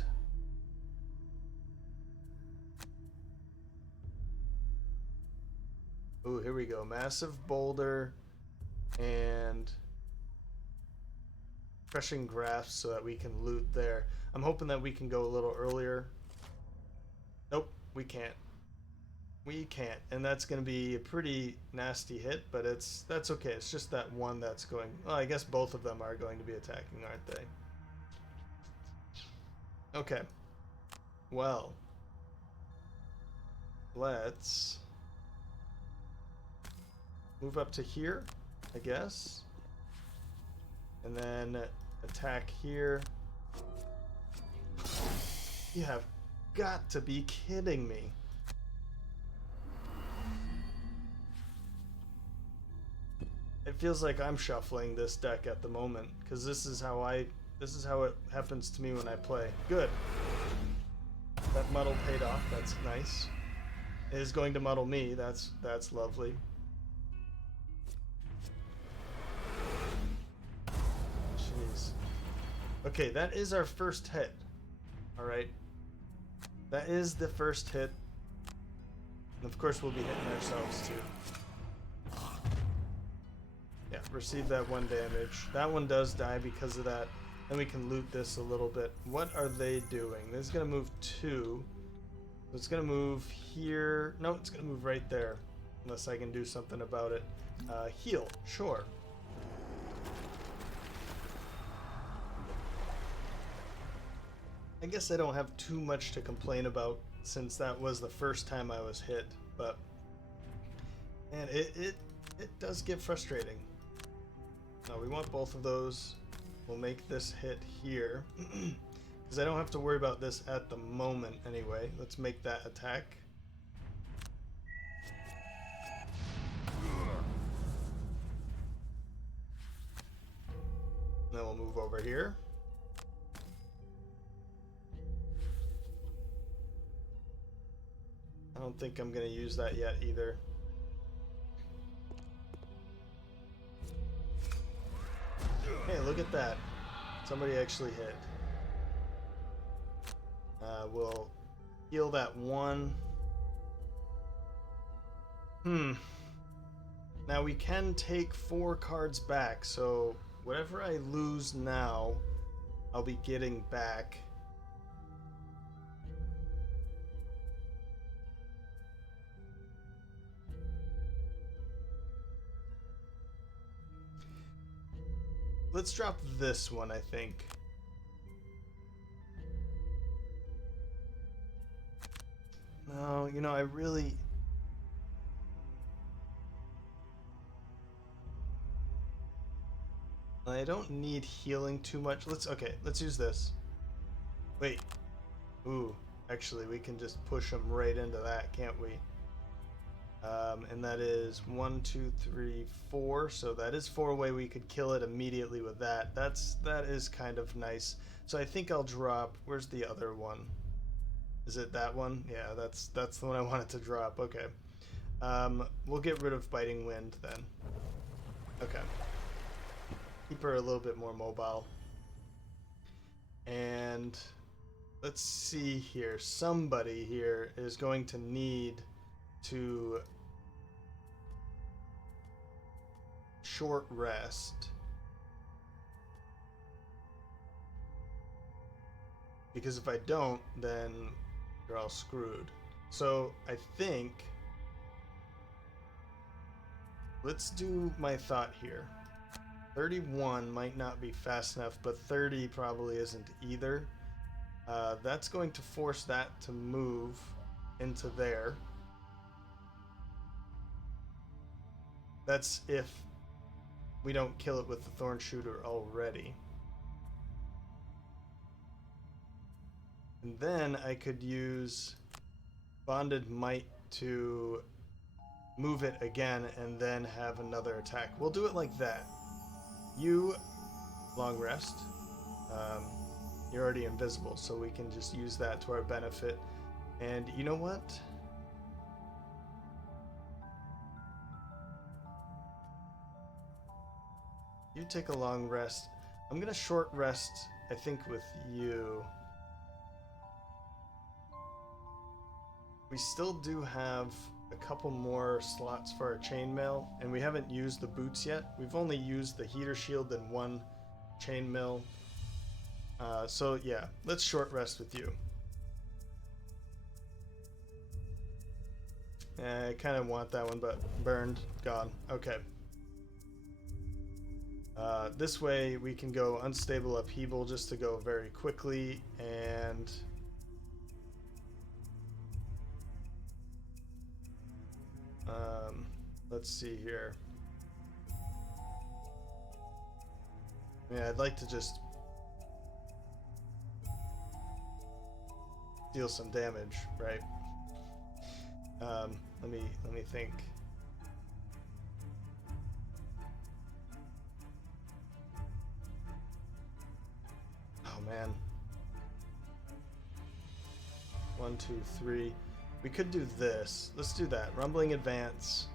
Ooh, here we go. Massive boulder and crushing grass so that we can loot there. I'm hoping that we can go a little earlier. Nope, we can't. We can't, and that's going to be a pretty nasty hit, but that's okay. It's just that one that's going. Well, I guess both of them are going to be attacking, aren't they? Okay. Well, let's move up to here, I guess, and then attack here. You have got to be kidding me. It feels like I'm shuffling this deck at the moment, because this is how it happens to me when I play. Good. That muddle paid off. That's nice. It is going to muddle me. That's lovely. Jeez. Okay, that is our first hit. All right. That is the first hit. And of course, we'll be hitting ourselves too. Yeah, receive that 1 damage. That one does die because of that. Then we can loot this a little bit. What are they doing? This is going to move 2. It's going to move here. No, it's going to move right there. Unless I can do something about it. Heal. Sure. I guess I don't have too much to complain about since that was the first time I was hit. But, man, it does get frustrating. No, we want both of those. We'll make this hit here. Because I don't have to worry about this at the moment anyway. Let's make that attack. Then we'll move over here. I don't think I'm going to use that yet either. Hey, look at that. Somebody actually hit. We'll heal that one. Now we can take 4 cards back, so whatever I lose now, I'll be getting back. Let's drop this one, I think. No, you know, I don't need healing too much. Let's use this. Wait. Ooh, actually, we can just push them right into that, can't we? And that is 1, 2, 3, 4. So that is 4-way. We could kill it immediately with that. That is kind of nice. So I think I'll drop. Where's the other one? Is it that one? Yeah, that's the one I wanted to drop. Okay. We'll get rid of Biting Wind then. Okay. Keep her a little bit more mobile. And let's see here. Somebody here is going to need to short rest. Because if I don't, then you're all screwed. So I think let's do my thought here. 31 might not be fast enough, but 30 probably isn't either. That's going to force that to move into there. That's if we don't kill it with the Thorn Shooter already. And then I could use Bonded Might to move it again and then have another attack. We'll do it like that. You long rest. You're already invisible, so we can just use that to our benefit. And you know what? You take a long rest. I'm gonna short rest, I think, with you. We still do have a couple more slots for our chainmail, and we haven't used the boots yet. We've only used the heater shield and 1 chainmail. So yeah, let's short rest with you. I kind of want that one, but burned, gone. Okay. This way we can go Unstable Upheaval just to go very quickly, and let's see here. Yeah, I'd like to just deal some damage, right? Let me think. Oh man. 1, 2, 3. We could do this. Let's do that. Rumbling Advance,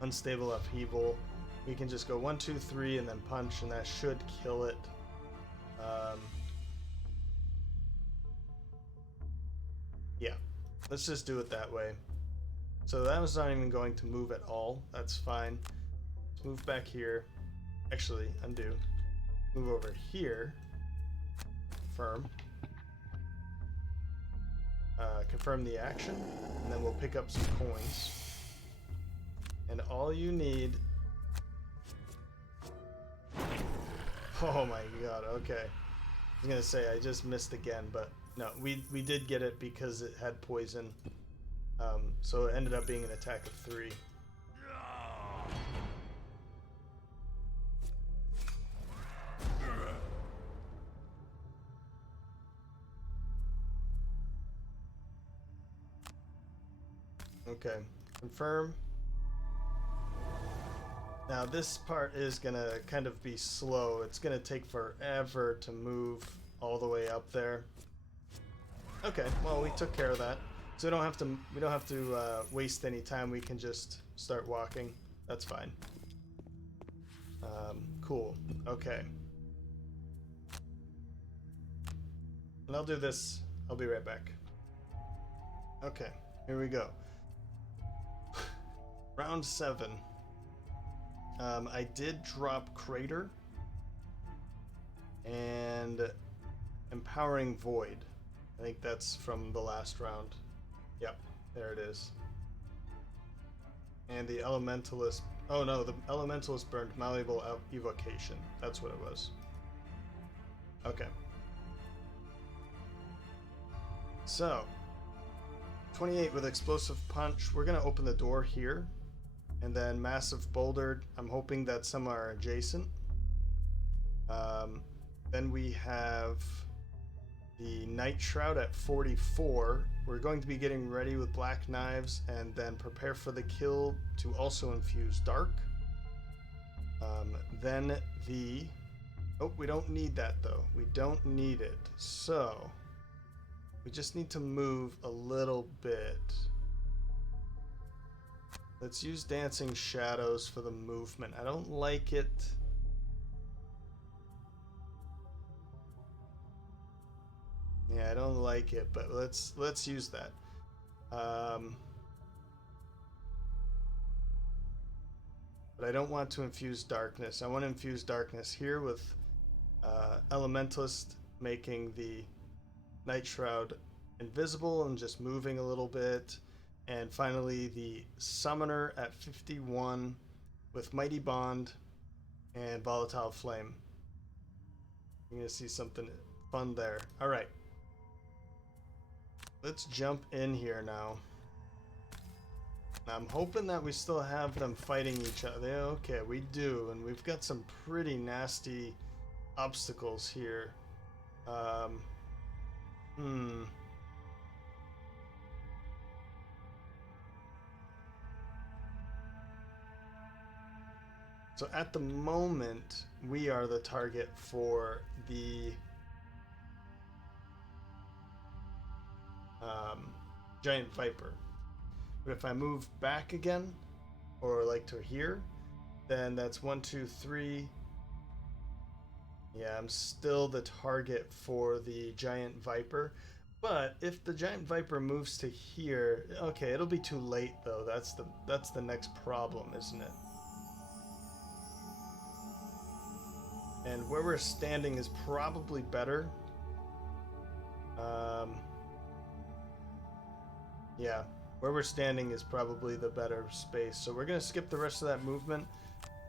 Unstable Upheaval. We can just go 1, 2, 3 and then punch, and that should kill it. Yeah, let's just do it that way. So that was not even going to move at all. That's fine. Let's move back here. Actually, undo. Move over here. Confirm. Confirm the action, and then we'll pick up some coins. And all you need... Oh my god, okay. I was gonna say I just missed again, but no, we did get it because it had poison. So it ended up being an attack of 3. Okay, confirm. Now this part is gonna kind of be slow. It's gonna take forever to move all the way up there. Okay, well we took care of that. So we don't have to waste any time. We can just start walking. That's fine. Cool. Okay. And I'll do this I'll be right back. Okay, here we go. Round 7. I did drop Crater and Empowering Void. I think that's from the last round. Yep, there it is. And the Elementalist... Oh no, the Elementalist burned Malleable Evocation. That's what it was. Okay. So, 28 with Explosive Punch. We're going to open the door here. And then Massive Boulder. I'm hoping that some are adjacent. Then we have the Night Shroud at 44. We're going to be getting ready with Black Knives and then prepare for the kill to also infuse Dark. Then the... Oh, we don't need that though. We don't need it. So, we just need to move a little bit. Let's use Dancing Shadows for the movement. I don't like it. Yeah, I don't like it, but let's use that. But I don't want to infuse darkness. I want to infuse darkness here with Elementalist making the Night Shroud invisible and just moving a little bit. And finally the Summoner at 51 with Mighty Bond and Volatile Flame. You're going to see something fun there. Alright. Let's jump in here now. I'm hoping that we still have them fighting each other. Okay, we do. And we've got some pretty nasty obstacles here. So at the moment, we are the target for the Giant Viper. But if I move back again, or like to here, then that's 1, 2, 3. Yeah, I'm still the target for the Giant Viper. But if the Giant Viper moves to here, okay, it'll be too late though. That's the next problem, isn't it? And where we're standing is probably better. Yeah, where we're standing is probably the better space. So we're going to skip the rest of that movement.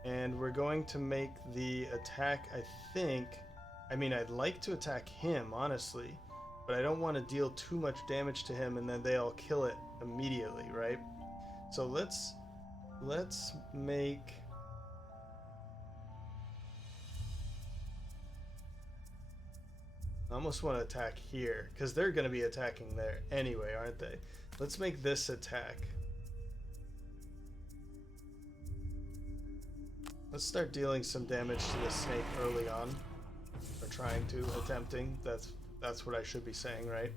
And we're going to make the attack, I think... I mean, I'd like to attack him, honestly. But I don't want to deal too much damage to him and then they'll kill it immediately, right? So let's make... I almost want to attack here, because they're going to be attacking there anyway, aren't they? Let's make this attack. Let's start dealing some damage to the snake early on. Or trying to, attempting. That's what I should be saying, right?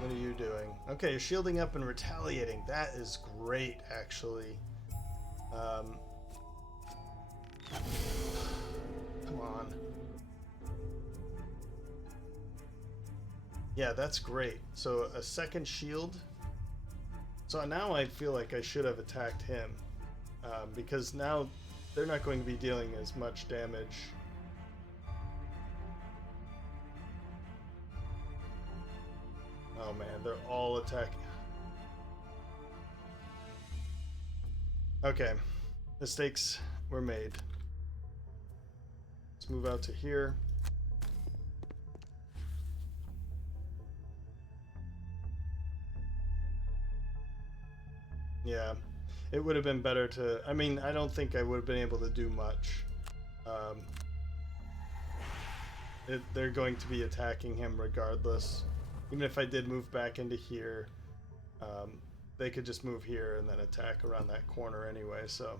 What are you doing? Okay, you're shielding up and retaliating. That is great, actually. Come on. Yeah, that's great. So a second shield. So now I feel like I should have attacked him. Because now they're not going to be dealing as much damage. Oh man, they're all attacking. Okay, mistakes were made. Let's move out to here. Yeah, it would have been better to... I mean, I don't think I would have been able to do much. They're going to be attacking him regardless. Even if I did move back into here, they could just move here and then attack around that corner anyway, so...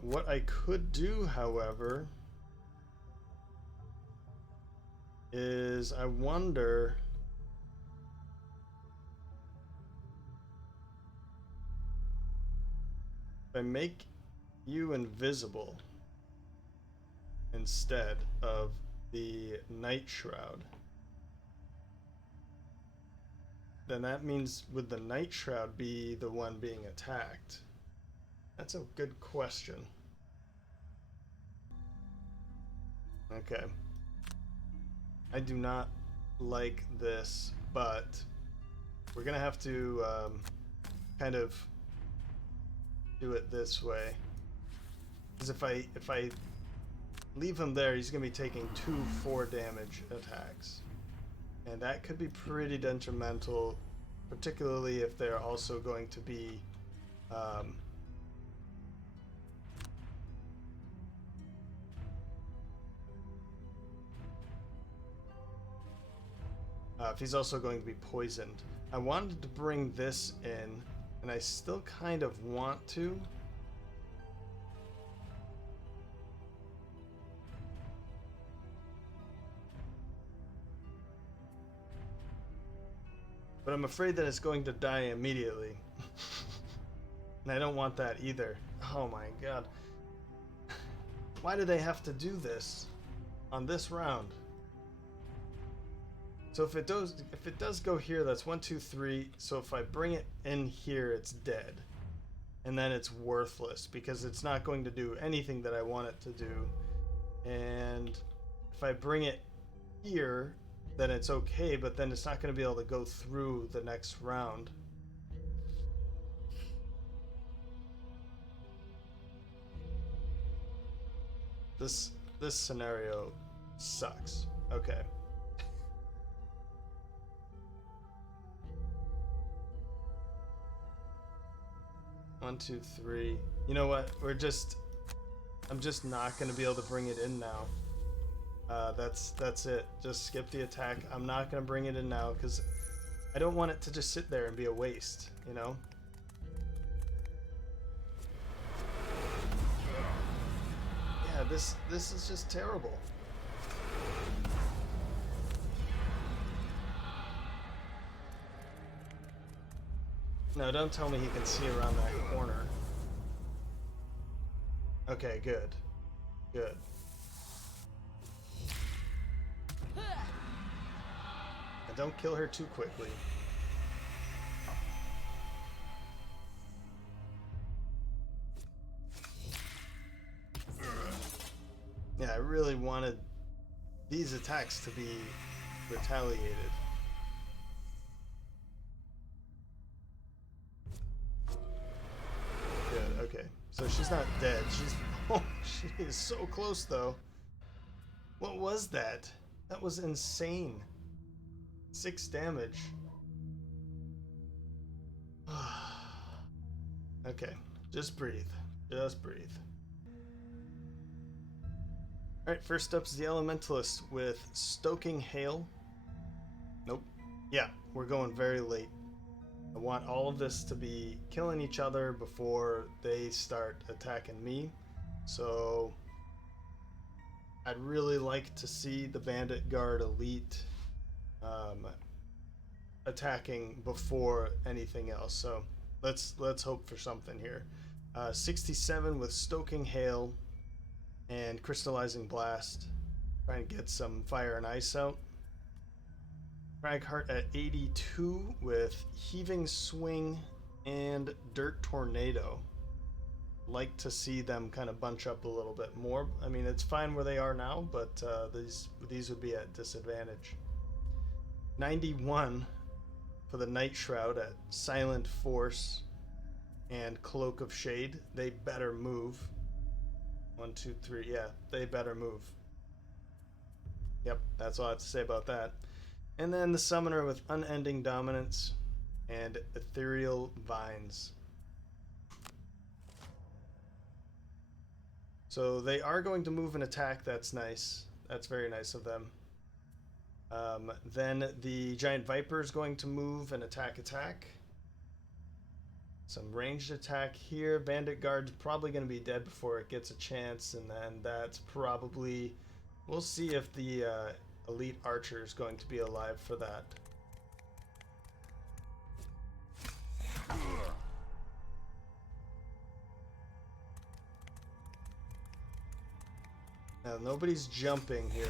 what I could do, however, is I wonder... if I make you invisible instead of the Night Shroud, then that means would the Night Shroud be the one being attacked? That's a good question. Okay. I do not like this, but we're gonna have to kind of do it this way. Because if I leave him there, he's gonna be taking 2 4 damage attacks. And that could be pretty detrimental, particularly if they're also going to be if he's also going to be poisoned. I wanted to bring this in, and I still kind of want to. But I'm afraid that it's going to die immediately. And I don't want that either. Oh my god. Why do they have to do this on this round? So if it does go here, that's 1, 2, 3. So if I bring it in here, it's dead. And then it's worthless because it's not going to do anything that I want it to do. And if I bring it here, then it's okay, but then it's not going to be able to go through the next round. This scenario sucks. Okay. One, 2, 3. You know what? I'm just not going to be able to bring it in now. That's it. Just skip the attack. I'm not going to bring it in now because I don't want it to just sit there and be a waste, you know? Yeah, this is just terrible. No, don't tell me he can see around that corner. Okay, good. Good. And don't kill her too quickly. Yeah, I really wanted these attacks to be retaliated. Good, okay. So she's not dead. She's... Oh, she is so close, though. What was that? That was insane. 6 damage. Okay, just breathe. Just breathe. Alright, first up is the Elementalist with Stoking Hail. Nope. Yeah, we're going very late. I want all of this to be killing each other before they start attacking me. So I'd really like to see the Bandit Guard Elite attacking before anything else. So let's hope for something here. 67 with Stoking Hail and Crystallizing Blast. Try and get some fire and ice out. Cragheart at 82 with Heaving Swing and Dirt Tornado. Like to see them kind of bunch up a little bit more. I mean, it's fine where they are now, but these would be at disadvantage. 91 for the Night Shroud at Silent Force and Cloak of Shade. They better move. 1, 2, 3. Yeah, they better move. Yep, that's all I have to say about that. And then the Summoner with Unending Dominance and Ethereal Vines. So they are going to move and attack. That's nice. That's very nice of them. Then the Giant Viper is going to move and attack. Some ranged attack here. Bandit Guard's probably going to be dead before it gets a chance. And then that's probably... We'll see if the Elite Archer is going to be alive for that. Nobody's jumping here.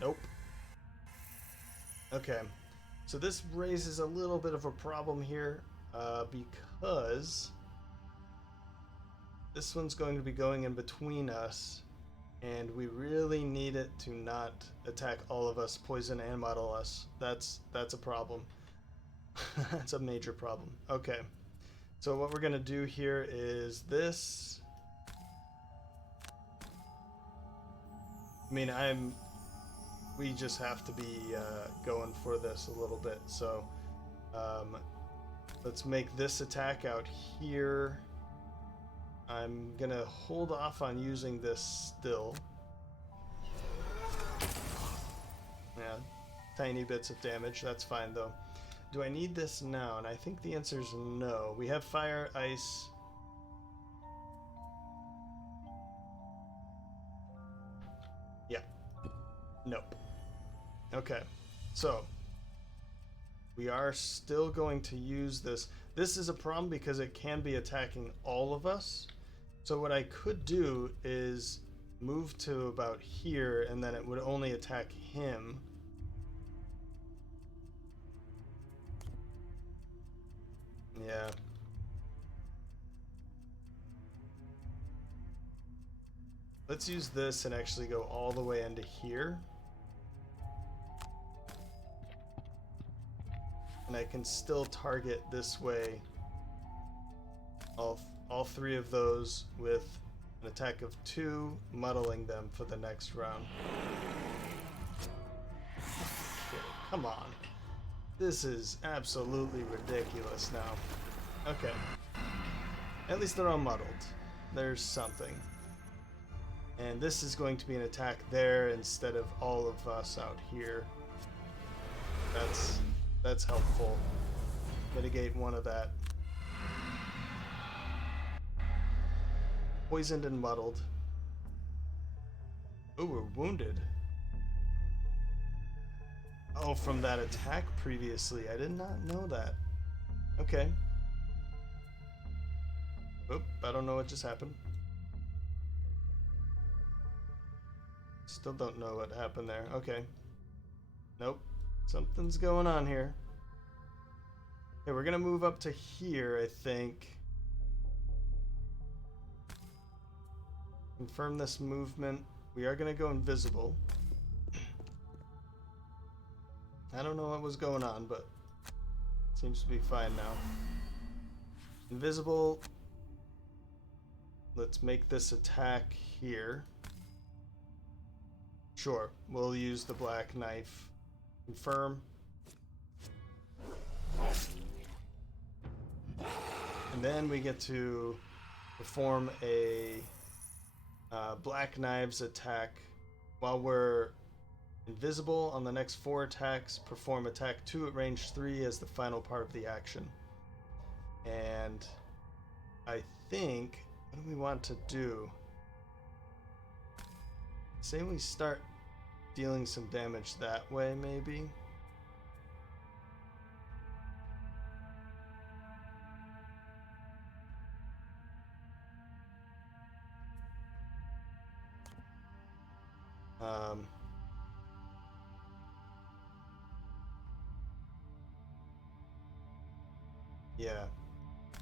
Nope. Okay. So this raises a little bit of a problem here, because this one's going to be going in between us, and we really need it to not attack all of us, poison and muddle us. That's a problem. That's a major problem. Okay. So what we're gonna do here is this. I mean, we just have to be going for this a little bit. So let's make this attack out here. I'm gonna hold off on using this still. Yeah, tiny bits of damage, that's fine though. Do I need this now? And I think the answer is no. We have fire, ice. Yeah. Nope. Okay. So we are still going to use this. This is a problem because it can be attacking all of us. So what I could do is move to about here, and then it would only attack him. Yeah. Let's use this and actually go all the way into here. And I can still target this way all three of those with an attack of 2, muddling them for the next round. Okay, come on. This is absolutely ridiculous now. Okay. At least they're all muddled. There's something. And this is going to be an attack there instead of all of us out here. That's helpful. Mitigate one of that. Poisoned and muddled. Oh, we're wounded. Oh, from that attack previously. I did not know that. Okay. Oop, I don't know what just happened. Still don't know what happened there. Okay. Nope. Something's going on here. Okay, we're gonna move up to here, I think. Confirm this movement. We are gonna go invisible. I don't know what was going on, but it seems to be fine now. Invisible. Let's make this attack here. Sure, we'll use the black knife. Confirm. And then we get to perform a black knives attack while we're invisible. On the next 4 attacks, perform attack 2 at range 3 as the final part of the action. And I think, what do we want to do? Say we start dealing some damage that way, maybe?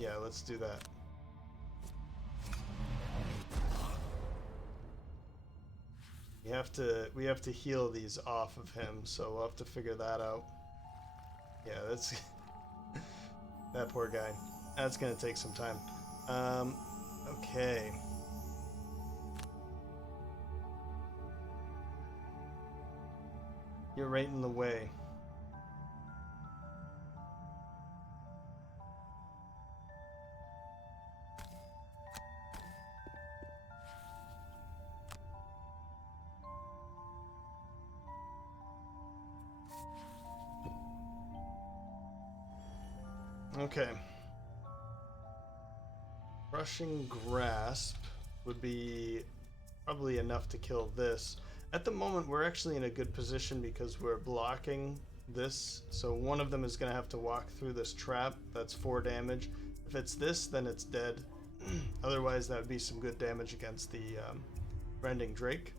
Yeah, let's do that. We have to heal these off of him, so we'll have to figure that out. Yeah, that's that poor guy. That's gonna take some time. Okay. You're right in the way. Okay. Crushing Grasp would be probably enough to kill this. At the moment, we're actually in a good position because we're blocking this. So one of them is going to have to walk through this trap. That's 4 damage. If it's this, then it's dead. Otherwise, that would be some good damage against the Rending Drake.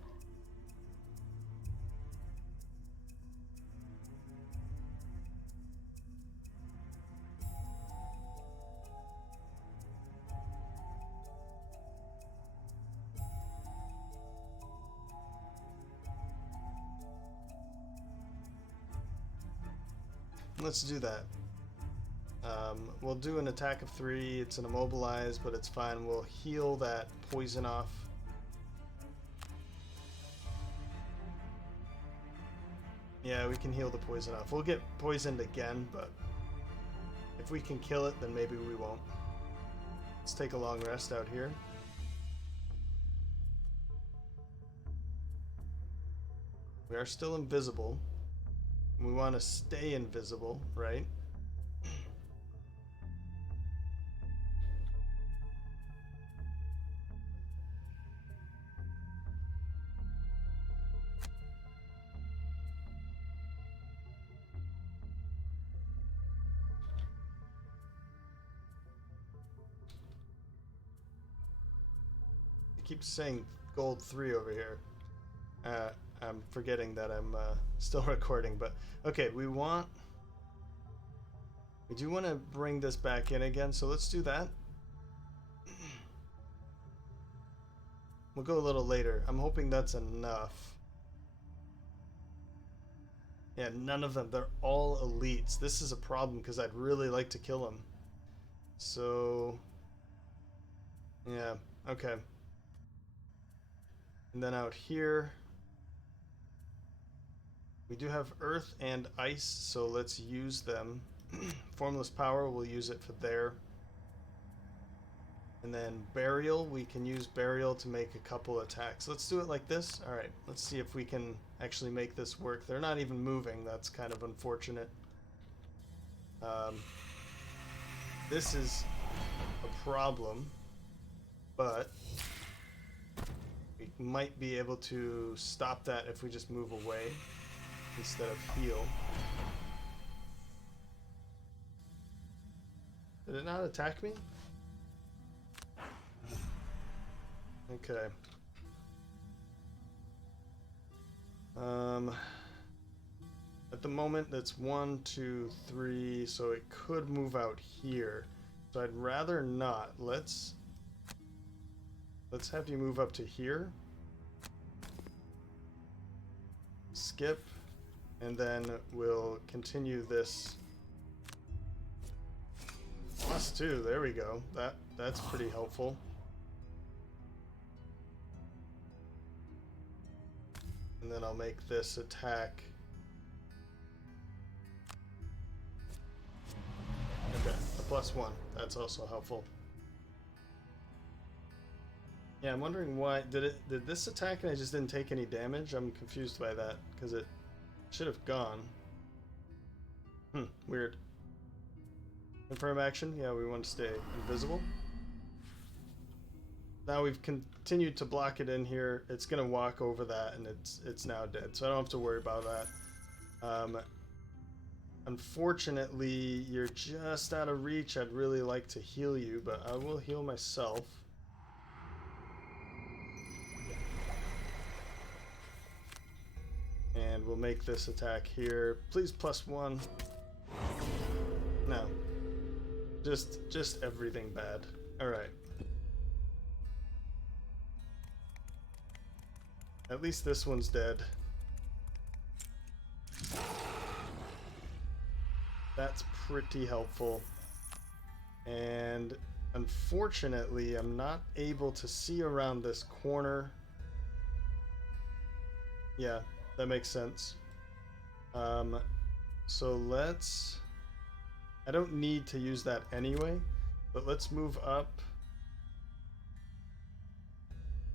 Let's do that. We'll do an attack of 3. It's an immobilize, but it's fine. We'll heal that poison off. Yeah, we can heal the poison off. We'll get poisoned again, but if we can kill it, then maybe we won't. Let's take a long rest out here. We are still invisible. We want to stay invisible, right? I keep saying gold 3 over here. I'm forgetting that I'm still recording, but okay, we do want to bring this back in again, so let's do that. We'll go a little later. I'm hoping that's enough. Yeah, none of them. They're all elites. This is a problem because I'd really like to kill them. So, yeah, okay. And then out here, we do have earth and ice, so let's use them. Formless power, we'll use it for there. And then burial, we can use burial to make a couple attacks. Let's do it like this. All right, let's see if we can actually make this work. They're not even moving. That's kind of unfortunate. This is a problem, but we might be able to stop that if we just move away instead of heal. Did it not attack me? Okay. At the moment, that's 1, 2, 3, so it could move out here. So I'd rather not. Let's have you move up to here. Skip, and then we'll continue this. +2, there we go. That's pretty helpful. And then I'll make this attack. Okay, a +1. That's also helpful. Yeah, I'm wondering why did this attack and I just didn't take any damage? I'm confused by that because it should have gone. Weird. Confirm action. Yeah, we want to stay invisible. Now we've continued to block it in here. It's gonna walk over that, and it's now dead. So I don't have to worry about that. Unfortunately, you're just out of reach. I'd really like to heal you, but I will heal myself. And we'll make this attack here. Please +1. No. Just everything bad. Alright. At least this one's dead. That's pretty helpful. And unfortunately, I'm not able to see around this corner. Yeah, that makes sense. So let's... I don't need to use that anyway, but let's move up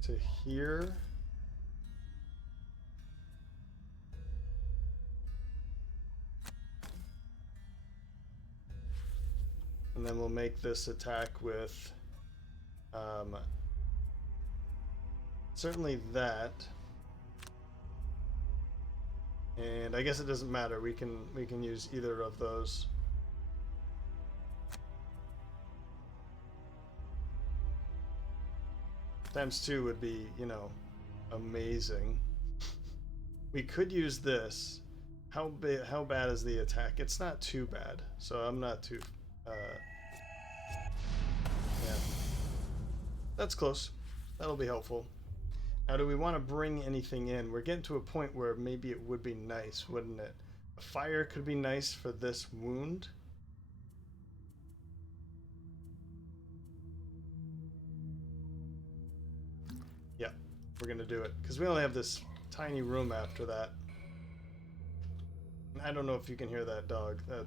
to here. And then we'll make this attack with certainly that. And I guess it doesn't matter. We can use either of those. ×2 would be, you know, amazing. We could use this. How bad is the attack? It's not too bad, so I'm not too... yeah. That's close. That'll be helpful. Now, do we want to bring anything in? We're getting to a point where maybe it would be nice, wouldn't it? A fire could be nice for this wound. Yeah, we're gonna do it. Because we only have this tiny room after that. I don't know if you can hear that dog. That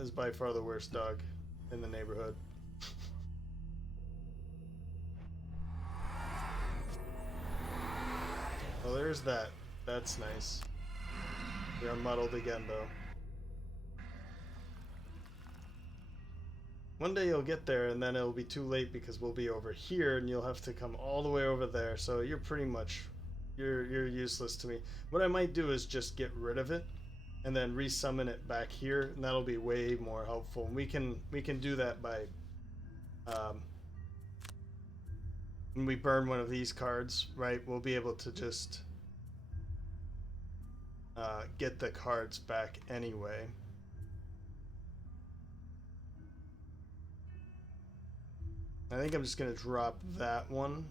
is by far the worst dog in the neighborhood. Well, there's that. That's nice. We are muddled again, though. One day you'll get there, and then it'll be too late because we'll be over here, and you'll have to come all the way over there. So you're pretty much, you're useless to me. What I might do is just get rid of it, and then resummon it back here, and that'll be way more helpful. And we can do that by when we burn one of these cards, right? We'll be able to just get the cards back anyway. I think I'm just gonna drop that one.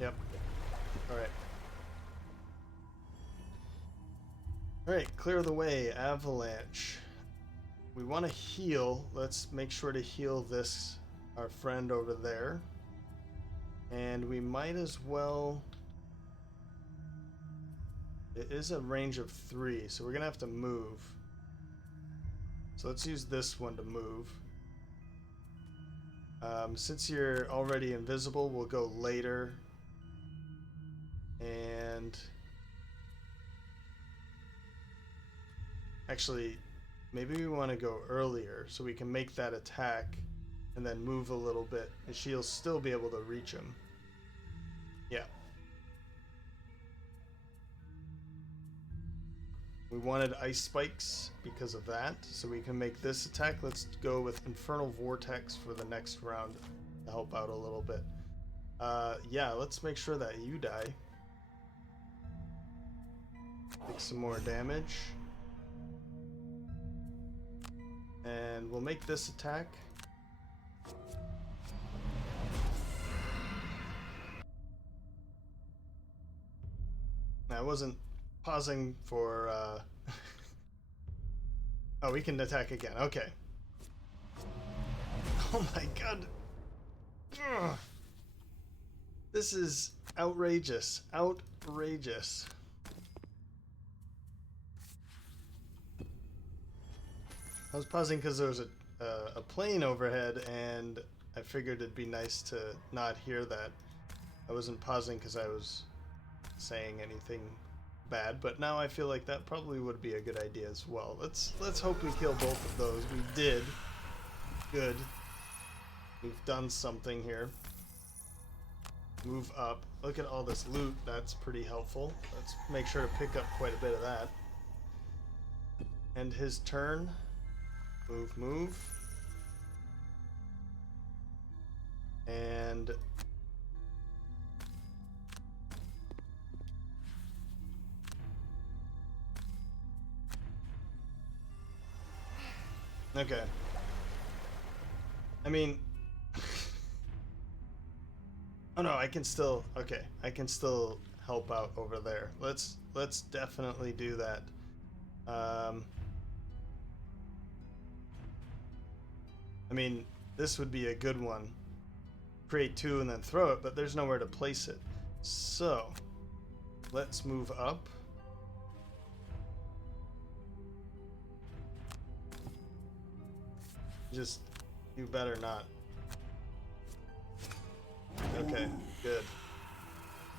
Yep. Alright. Alright, clear the way. Avalanche. We want to heal. Let's make sure to heal this, our friend over there. And we might as well... It is a range of 3, so we're gonna have to move. So let's use this one to move. Since you're already invisible, we'll go later. And... Actually, maybe we want to go earlier so we can make that attack and then move a little bit, and she'll still be able to reach him. Yeah. We wanted ice spikes because of that, so we can make this attack. Let's go with Infernal Vortex for the next round to help out a little bit. Yeah, let's make sure that you die. Take some more damage. And we'll make this attack. I wasn't pausing for... Oh, we can attack again. Okay. Oh my god. Ugh. This is outrageous. Outrageous. I was pausing because there was a plane overhead, and I figured it'd be nice to not hear that. I wasn't pausing because I was saying anything bad, but now I feel like that probably would be a good idea as well. Let's hope we kill both of those. We did. Good. We've done something here. Move up. Look at all this loot. That's pretty helpful. Let's make sure to pick up quite a bit of that. End his turn. Move, move. And... Okay. I mean... Oh no, I can still... Okay, I can still help out over there. Let's definitely do that. I mean, this would be a good one. Create 2 and then throw it, but there's nowhere to place it. So, let's move up. Just, you better not. Okay, good.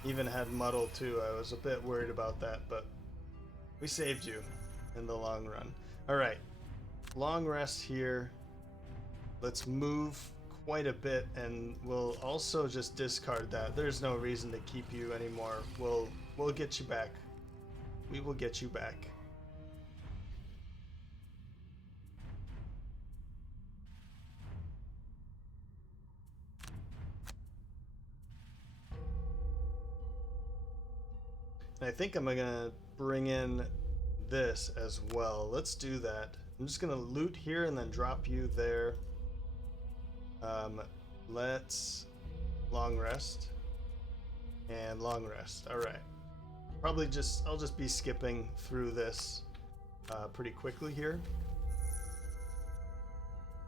Even had muddle too. I was a bit worried about that, but we saved you in the long run. Alright, long rest here. Let's move quite a bit, and we'll also just discard that. There's no reason to keep you anymore. We'll get you back. We will get you back. And I think I'm gonna bring in this as well. Let's do that. I'm just gonna loot here and then drop you there. Let's long rest and long rest. All right. I'll just be skipping through this pretty quickly here.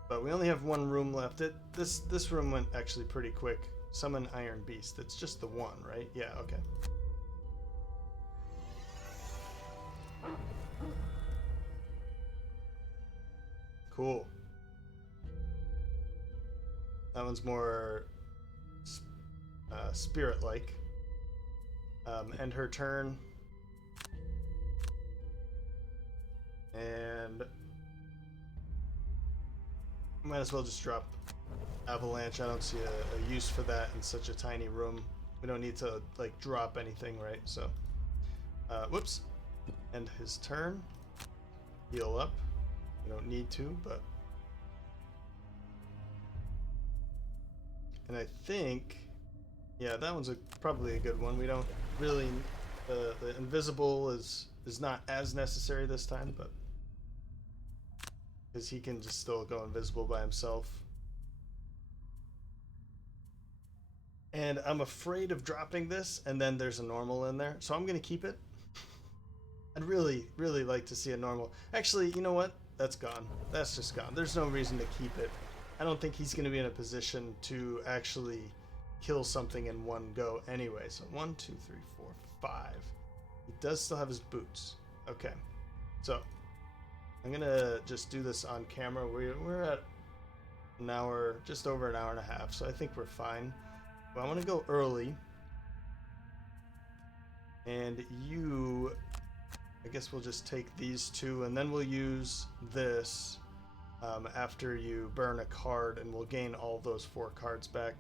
But we only have one room left. This room went actually pretty quick. Summon Iron Beast. It's just the one, right? Yeah, okay. Cool. That one's more spirit-like. End her turn. And might as well just drop Avalanche. I don't see a use for that in such a tiny room. We don't need to like drop anything, right? So, whoops. End his turn. Heal up. We don't need to, but. And I think, yeah, that one's probably a good one. We don't really, the invisible is not as necessary this time, but because he can just still go invisible by himself. And I'm afraid of dropping this, and then there's a normal in there, so I'm gonna keep it. I'd really, really like to see a normal. Actually, you know what? That's gone. That's just gone. There's no reason to keep it. I don't think he's gonna be in a position to actually kill something in one go anyway. So 1, 2, 3, 4, 5. He does still have his boots. Okay. So I'm gonna just do this on camera. We're at an hour, just over an hour and a half, so I think we're fine. But I want to go early. And you, I guess we'll just take these two, and then we'll use this after you burn a card, and we'll gain all those 4 cards back.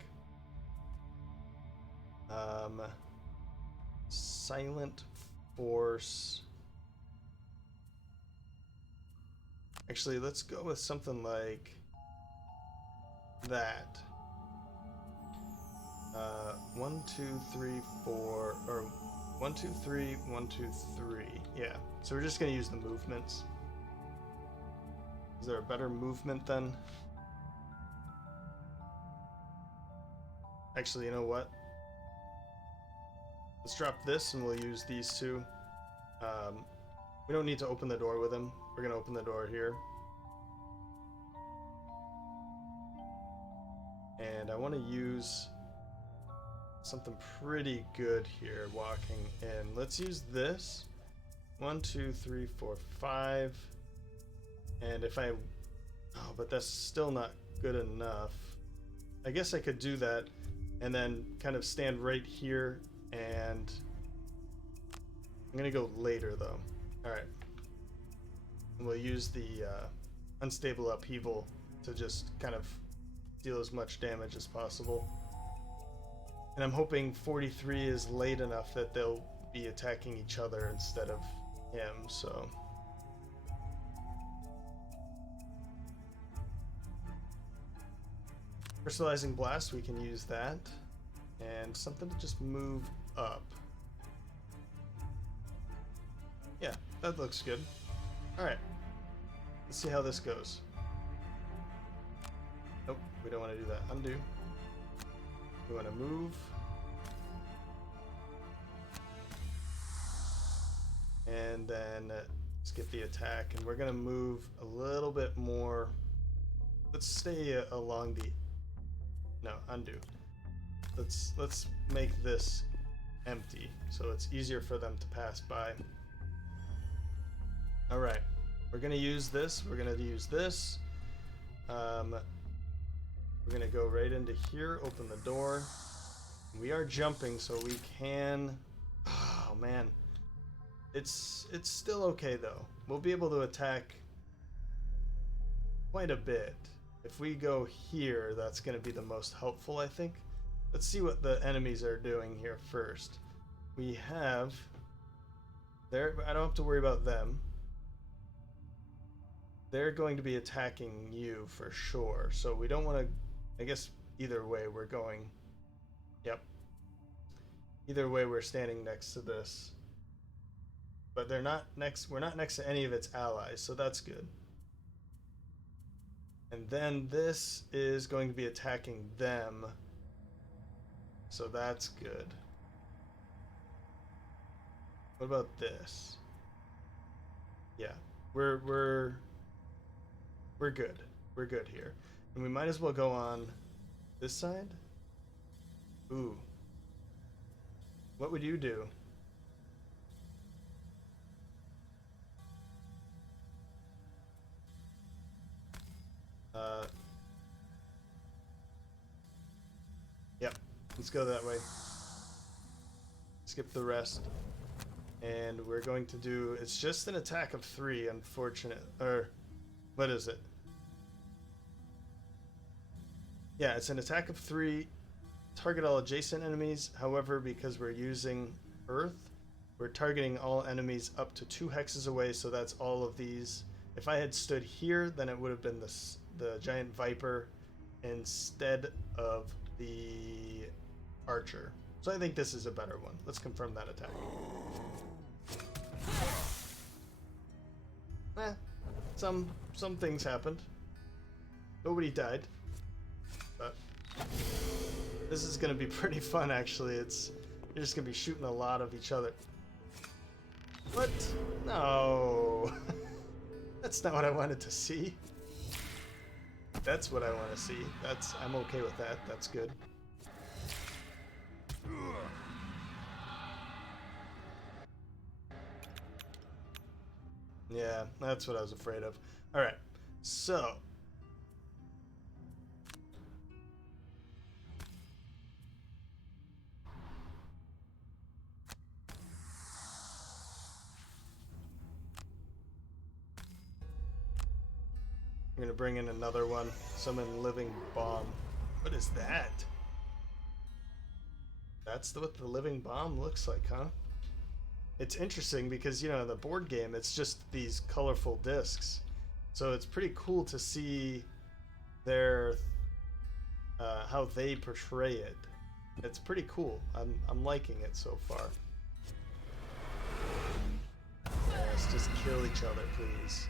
Silent Force. Actually, let's go with something like that. 1, 2, 3, 4, or 1, 2, 3, 1, 2, 3. Yeah. So we're just gonna use the movements. Is there a better movement then? Actually, you know what? Let's drop this and we'll use these two. We don't need to open the door with him. We're gonna open the door here. And I want to use something pretty good here walking in. Let's use this. 1, 2, 3, 4, 5. And if I... Oh, but that's still not good enough. I guess I could do that and then kind of stand right here, and I'm gonna go later though. Alright. And we'll use the unstable upheaval to just kind of deal as much damage as possible. And I'm hoping 43 is late enough that they'll be attacking each other instead of him, so... Crystallizing Blast, we can use that. And something to just move up. Yeah, that looks good. Alright. Let's see how this goes. Nope, we don't want to do that. Undo. We want to move. And then let's get the attack. And we're going to move a little bit more. Let's stay along the... No, undo. Let's make this empty so it's easier for them to pass by. Alright. We're going to use this. We're going to use this. We're going to go right into here, open the door. We are jumping, so we can... Oh, man. It's still okay, though. We'll be able to attack quite a bit. If we go here, that's going to be the most helpful, I think. Let's see what the enemies are doing here first. We have... I don't have to worry about them. They're going to be attacking you for sure. So we don't want to... I guess either way we're going... Yep. Either way we're standing next to this. but they're not next. We're not next to any of its allies, so that's good. And then this is going to be attacking them, so that's good. What about this? Yeah, we're good. We're good here, and we might as well go on this side. Ooh, what would you do? Yep, let's go that way. Skip the rest. And we're going to do, it's just an attack of 3, unfortunate, or what is it? Yeah, it's an attack of 3, target all adjacent enemies. However, because we're using Earth, we're targeting all enemies up to 2 hexes away, so that's all of these. If I had stood here, then it would have been the giant viper instead of the archer. So I think this is a better one. Let's confirm that attack. Some things happened. Nobody died. But this is gonna be pretty fun actually. You're just gonna be shooting a lot of each other. What? No. That's not what I wanted to see. That's what I want to see. I'm okay with that. That's good. Yeah, that's what I was afraid of. Alright, so I'm gonna bring in another one. Summon living bomb. What is that? That's what the living bomb looks like, huh? It's interesting because, you know, in the board game, it's just these colorful discs. So it's pretty cool to see their how they portray it. It's pretty cool. I'm liking it so far. Let's just kill each other, please.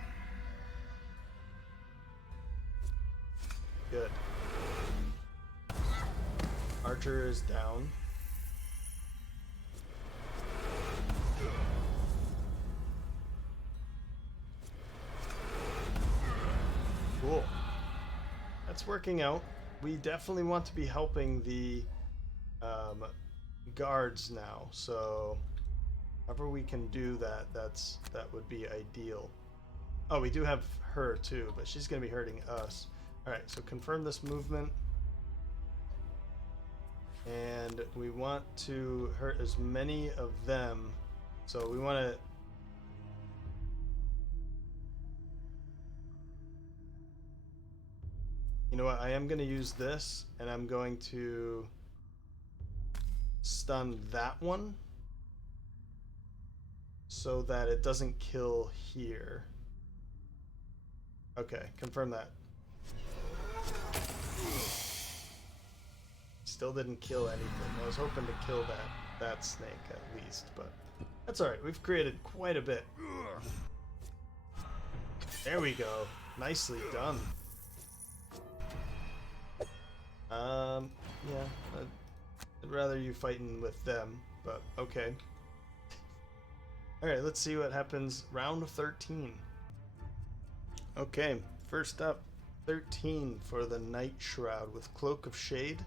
Good. Archer is down. Cool. That's working out. We definitely want to be helping the guards now, so however we can do that, that would be ideal. Oh, we do have her too, but she's going to be hurting us. Alright, so confirm this movement. And we want to hurt as many of them. So we want to... You know what, I am going to use this, and I'm going to stun that one so that it doesn't kill here. Okay, confirm that. Still didn't kill anything. I was hoping to kill that snake at least, but that's alright. We've created quite a bit. There we go. Nicely done. Yeah, I'd rather you fighting with them, but okay. Alright, let's see what happens. Round 13. Okay, first up, 13 for the Night Shroud with Cloak of Shade.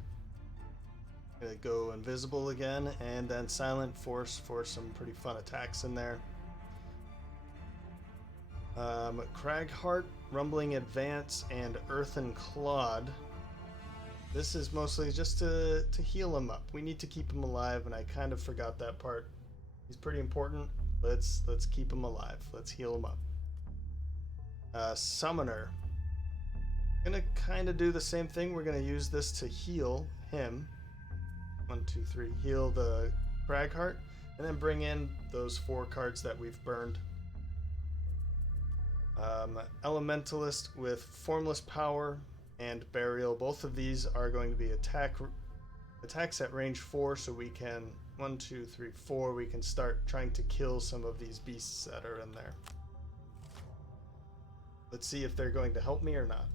Gonna go invisible again, and then Silent Force for some pretty fun attacks in there. Cragheart, Rumbling Advance, and Earthen Clod. This is mostly just to heal him up. We need to keep him alive, and I kind of forgot that part. He's pretty important. Let's keep him alive. Let's heal him up. Summoner. Gonna kind of do the same thing. We're gonna use this to heal him. 1, 2, 3. Heal the Cragheart, and then bring in those 4 cards that we've burned. Elementalist with Formless Power and Burial. Both of these are going to be attack attacks at range 4, so we can 1, 2, 3, 4. We can start trying to kill some of these beasts that are in there. Let's see if they're going to help me or not.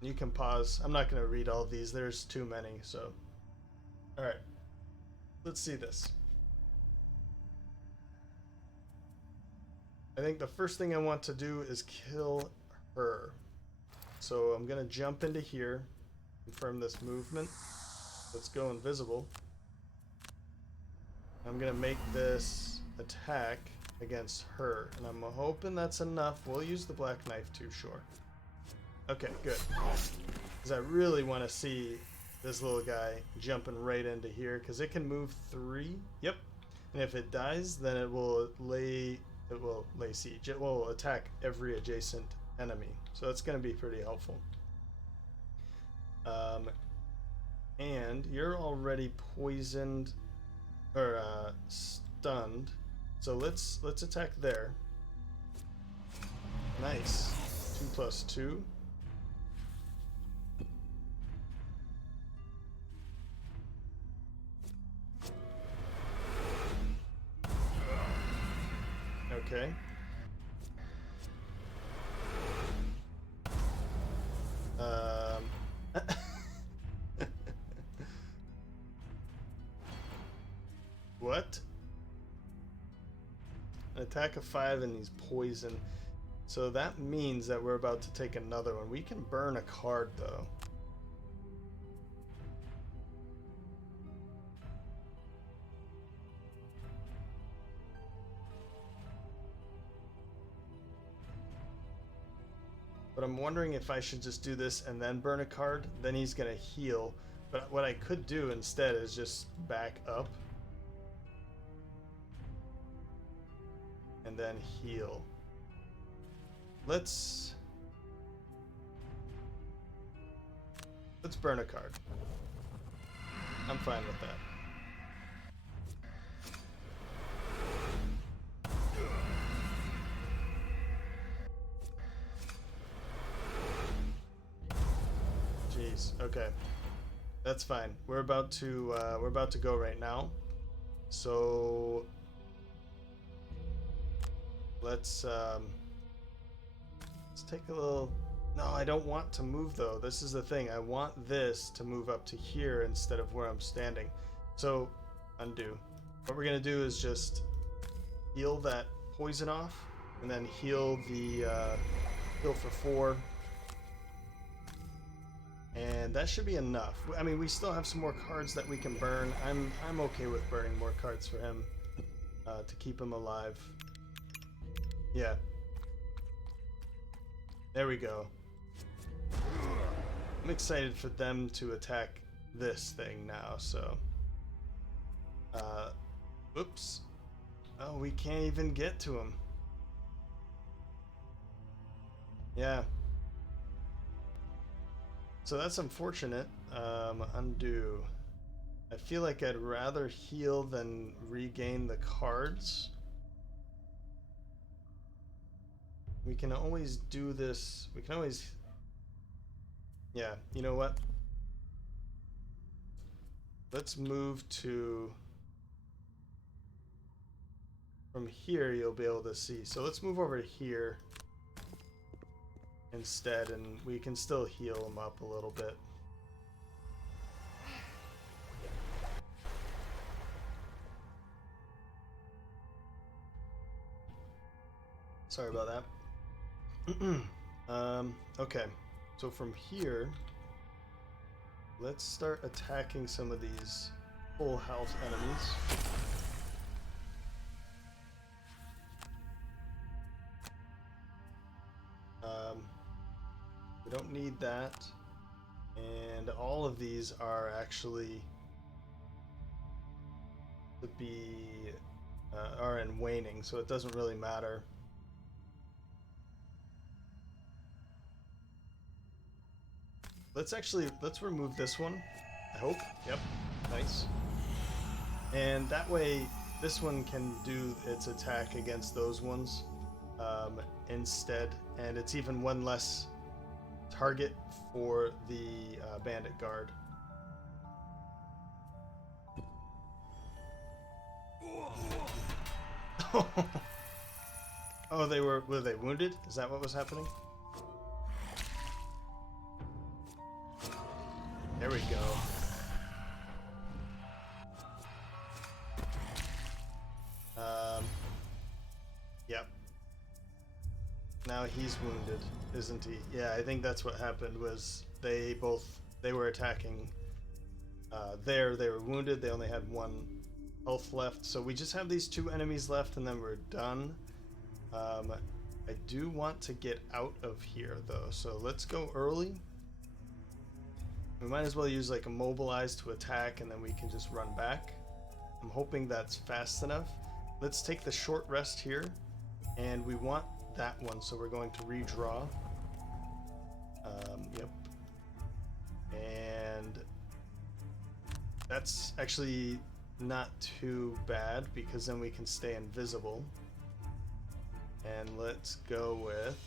You can pause. I'm not going to read all of these. There's too many. So, all right. Let's see this. I think the first thing I want to do is kill her. So I'm going to jump into here, confirm this movement. Let's go invisible. I'm going to make this attack against her, and I'm hoping that's enough. We'll use the black knife too, sure. Okay, good. Because I really want to see this little guy jumping right into here, because it can move 3. Yep. And if it dies, then it will lay siege. It will attack every adjacent enemy. So that's going to be pretty helpful. And you're already poisoned or stunned. So let's attack there. Nice. 2 plus 2. Okay. What? An attack of 5 and he's poison. So that means that we're about to take another one. We can burn a card though. But I'm wondering if I should just do this and then burn a card. Then he's gonna heal. But what I could do instead is just back up and then heal. Let's burn a card. I'm fine with that. Jeez. Okay, that's fine. We're about to go right now. So let's take a little. No, I don't want to move though. This is the thing. I want this to move up to here instead of where I'm standing. So undo. What we're gonna do is just heal that poison off, and then heal the heal for 4. And that should be enough. I mean, we still have some more cards that we can burn. I'm okay with burning more cards for him to keep him alive. Yeah. There we go. I'm excited for them to attack this thing now, so. Oops. Oh, we can't even get to him. Yeah. So that's unfortunate. Undo. I feel like I'd rather heal than regain the cards. We can always do this. We can always... Yeah, you know what? Let's move to... From here, you'll be able to see. So let's move over to here instead, and we can still heal him up a little bit. Sorry about that. Okay, so from here, let's start attacking some of these full health enemies. We don't need that, and all of these are actually to be are in waning, so it doesn't really matter. Let's remove this one, I hope. Yep, nice. And that way this one can do its attack against those ones instead, and it's even one less target for the bandit guard. Oh, were they wounded? Is that what was happening? There we go. Yep. Now he's wounded, isn't he? Yeah, I think that's what happened. Was they were attacking. They were wounded. They only had 1 health left, so we just have these 2 enemies left, and then we're done. I do want to get out of here though, so let's go early. We might as well use like immobilize to attack, and then we can just run back. I'm hoping that's fast enough. Let's take the short rest here, and we want that one, so we're going to redraw. Yep. And that's actually not too bad, because then we can stay invisible. And let's go with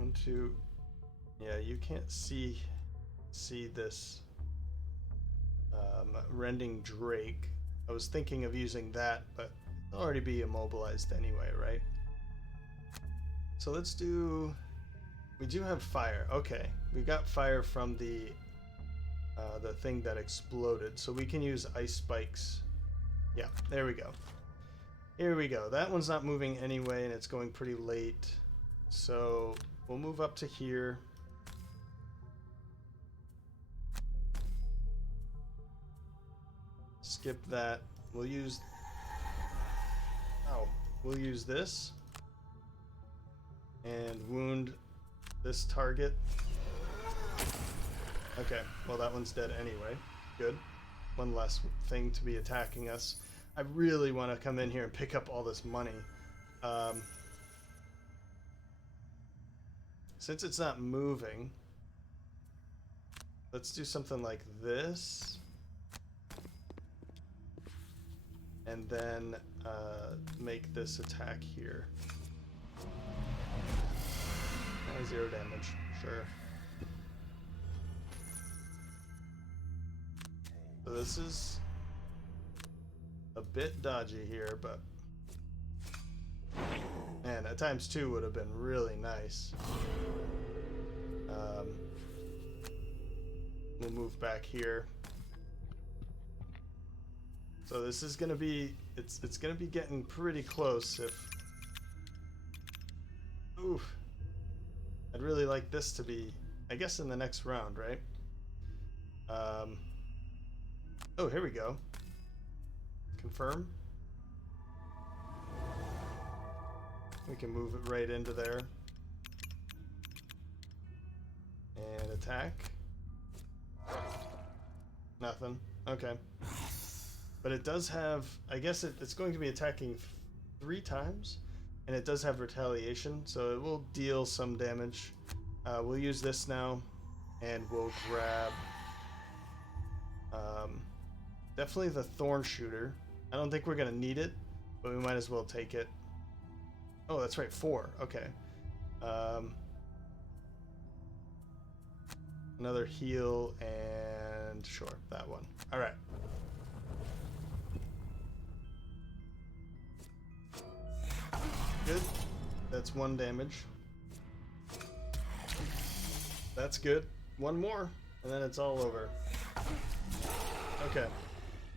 into, yeah, you can't see this Rending Drake. I was thinking of using that, but it'll already be immobilized anyway, right? So let's do, we do have fire. Okay, we got fire from the thing that exploded, so we can use ice spikes. Yeah, there we go. Here we go. That one's not moving anyway, and it's going pretty late. So we'll move up to here. Skip that. We'll use this and wound this target. Okay, well that one's dead anyway. Good. One less thing to be attacking us. I really want to come in here and pick up all this money. Since it's not moving, let's do something like this. And then make this attack here. 0 damage, sure. So this is a bit dodgy here, but man, a ×2 would have been really nice. We'll move back here. So this is gonna be, it's gonna be getting pretty close. If, oof, I'd really like this to be, I guess, in the next round, right? Oh, here we go. Confirm. We can move it right into there. And attack. Nothing. Okay. But it does have, I guess it's going to be attacking 3 times, and it does have retaliation, so it will deal some damage. We'll use this now, and we'll grab definitely the Thorn Shooter. I don't think we're going to need it, but we might as well take it. Oh, that's right, 4. Okay. Another heal, and sure, that one. All right. Good. That's 1 damage. That's good. 1 more, and then it's all over. Okay.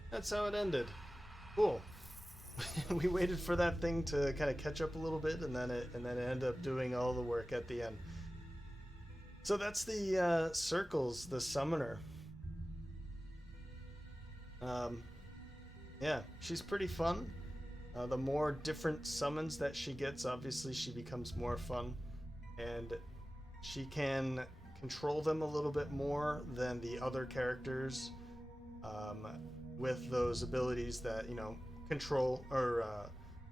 That's how it ended. Cool. We waited for that thing to kind of catch up a little bit, and then it ended up doing all the work at the end. So that's the Circles, the Summoner. Yeah, she's pretty fun. The more different summons that she gets, obviously she becomes more fun, and she can control them a little bit more than the other characters, with those abilities that, you know, control, or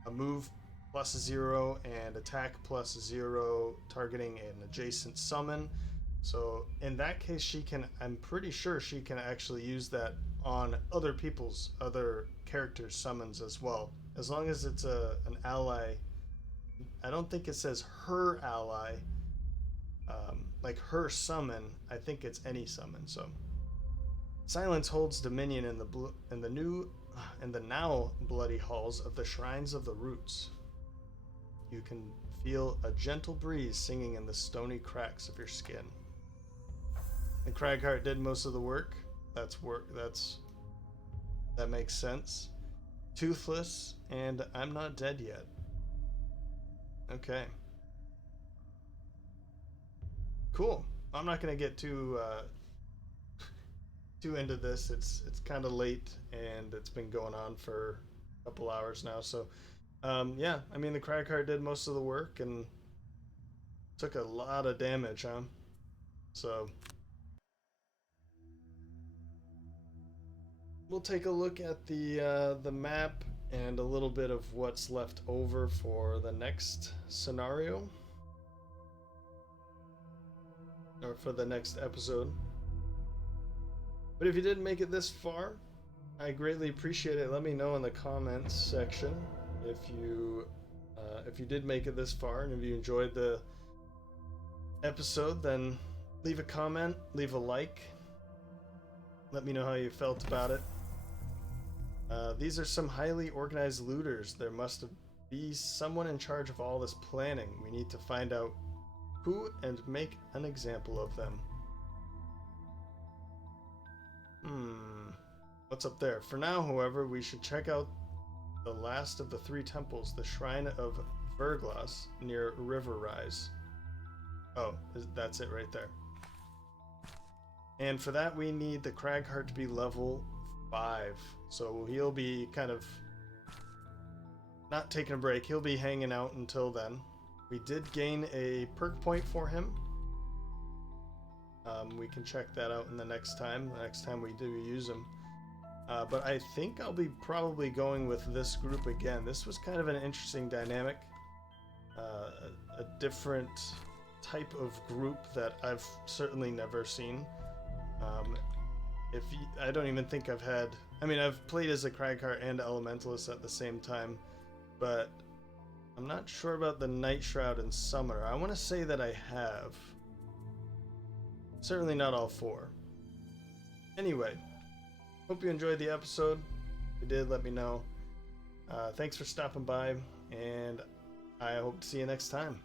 a move +0 and attack +0, targeting an adjacent summon. So in that case, she can, I'm pretty sure she can actually use that on other people's, other characters' summons as well. As long as it's an ally. I don't think it says her ally, like her summon. I think it's any summon. So silence holds dominion in the now bloody halls of the shrines of the roots. You can feel a gentle breeze singing in the stony cracks of your skin. And Cragheart did most of the work. That makes sense. Toothless, and I'm not dead yet. Okay. Cool. I'm not gonna get too into this. It's kind of late, and it's been going on for a couple hours now. So, yeah. I mean, the Cragheart did most of the work and took a lot of damage, huh? So we'll take a look at the map and a little bit of what's left over for the next scenario, or for the next episode. But if you didn't make it this far, I greatly appreciate it. Let me know in the comments section if you did make it this far, and if you enjoyed the episode, then leave a comment, leave a like. Let me know how you felt about it. These are some highly organized looters. There must be someone in charge of all this planning. We need to find out who and make an example of them. What's up there? For now, however, we should check out the last of the 3 temples, the Shrine of Verglas near River Rise. Oh, that's it right there. And for that, we need the Cragheart to be level 5. So he'll be kind of not taking a break. He'll be hanging out until then. We did gain a perk point for him. We can check that out in the next time we do use him. But I think I'll be probably going with this group again. This was kind of an interesting dynamic. A different type of group that I've certainly never seen. I don't even think I've had... I mean, I've played as a Cragheart and Elementalist at the same time, but I'm not sure about the Night Shroud and Summoner. I want to say that I have. Certainly not all 4. Anyway, hope you enjoyed the episode. If you did, let me know. Thanks for stopping by, and I hope to see you next time.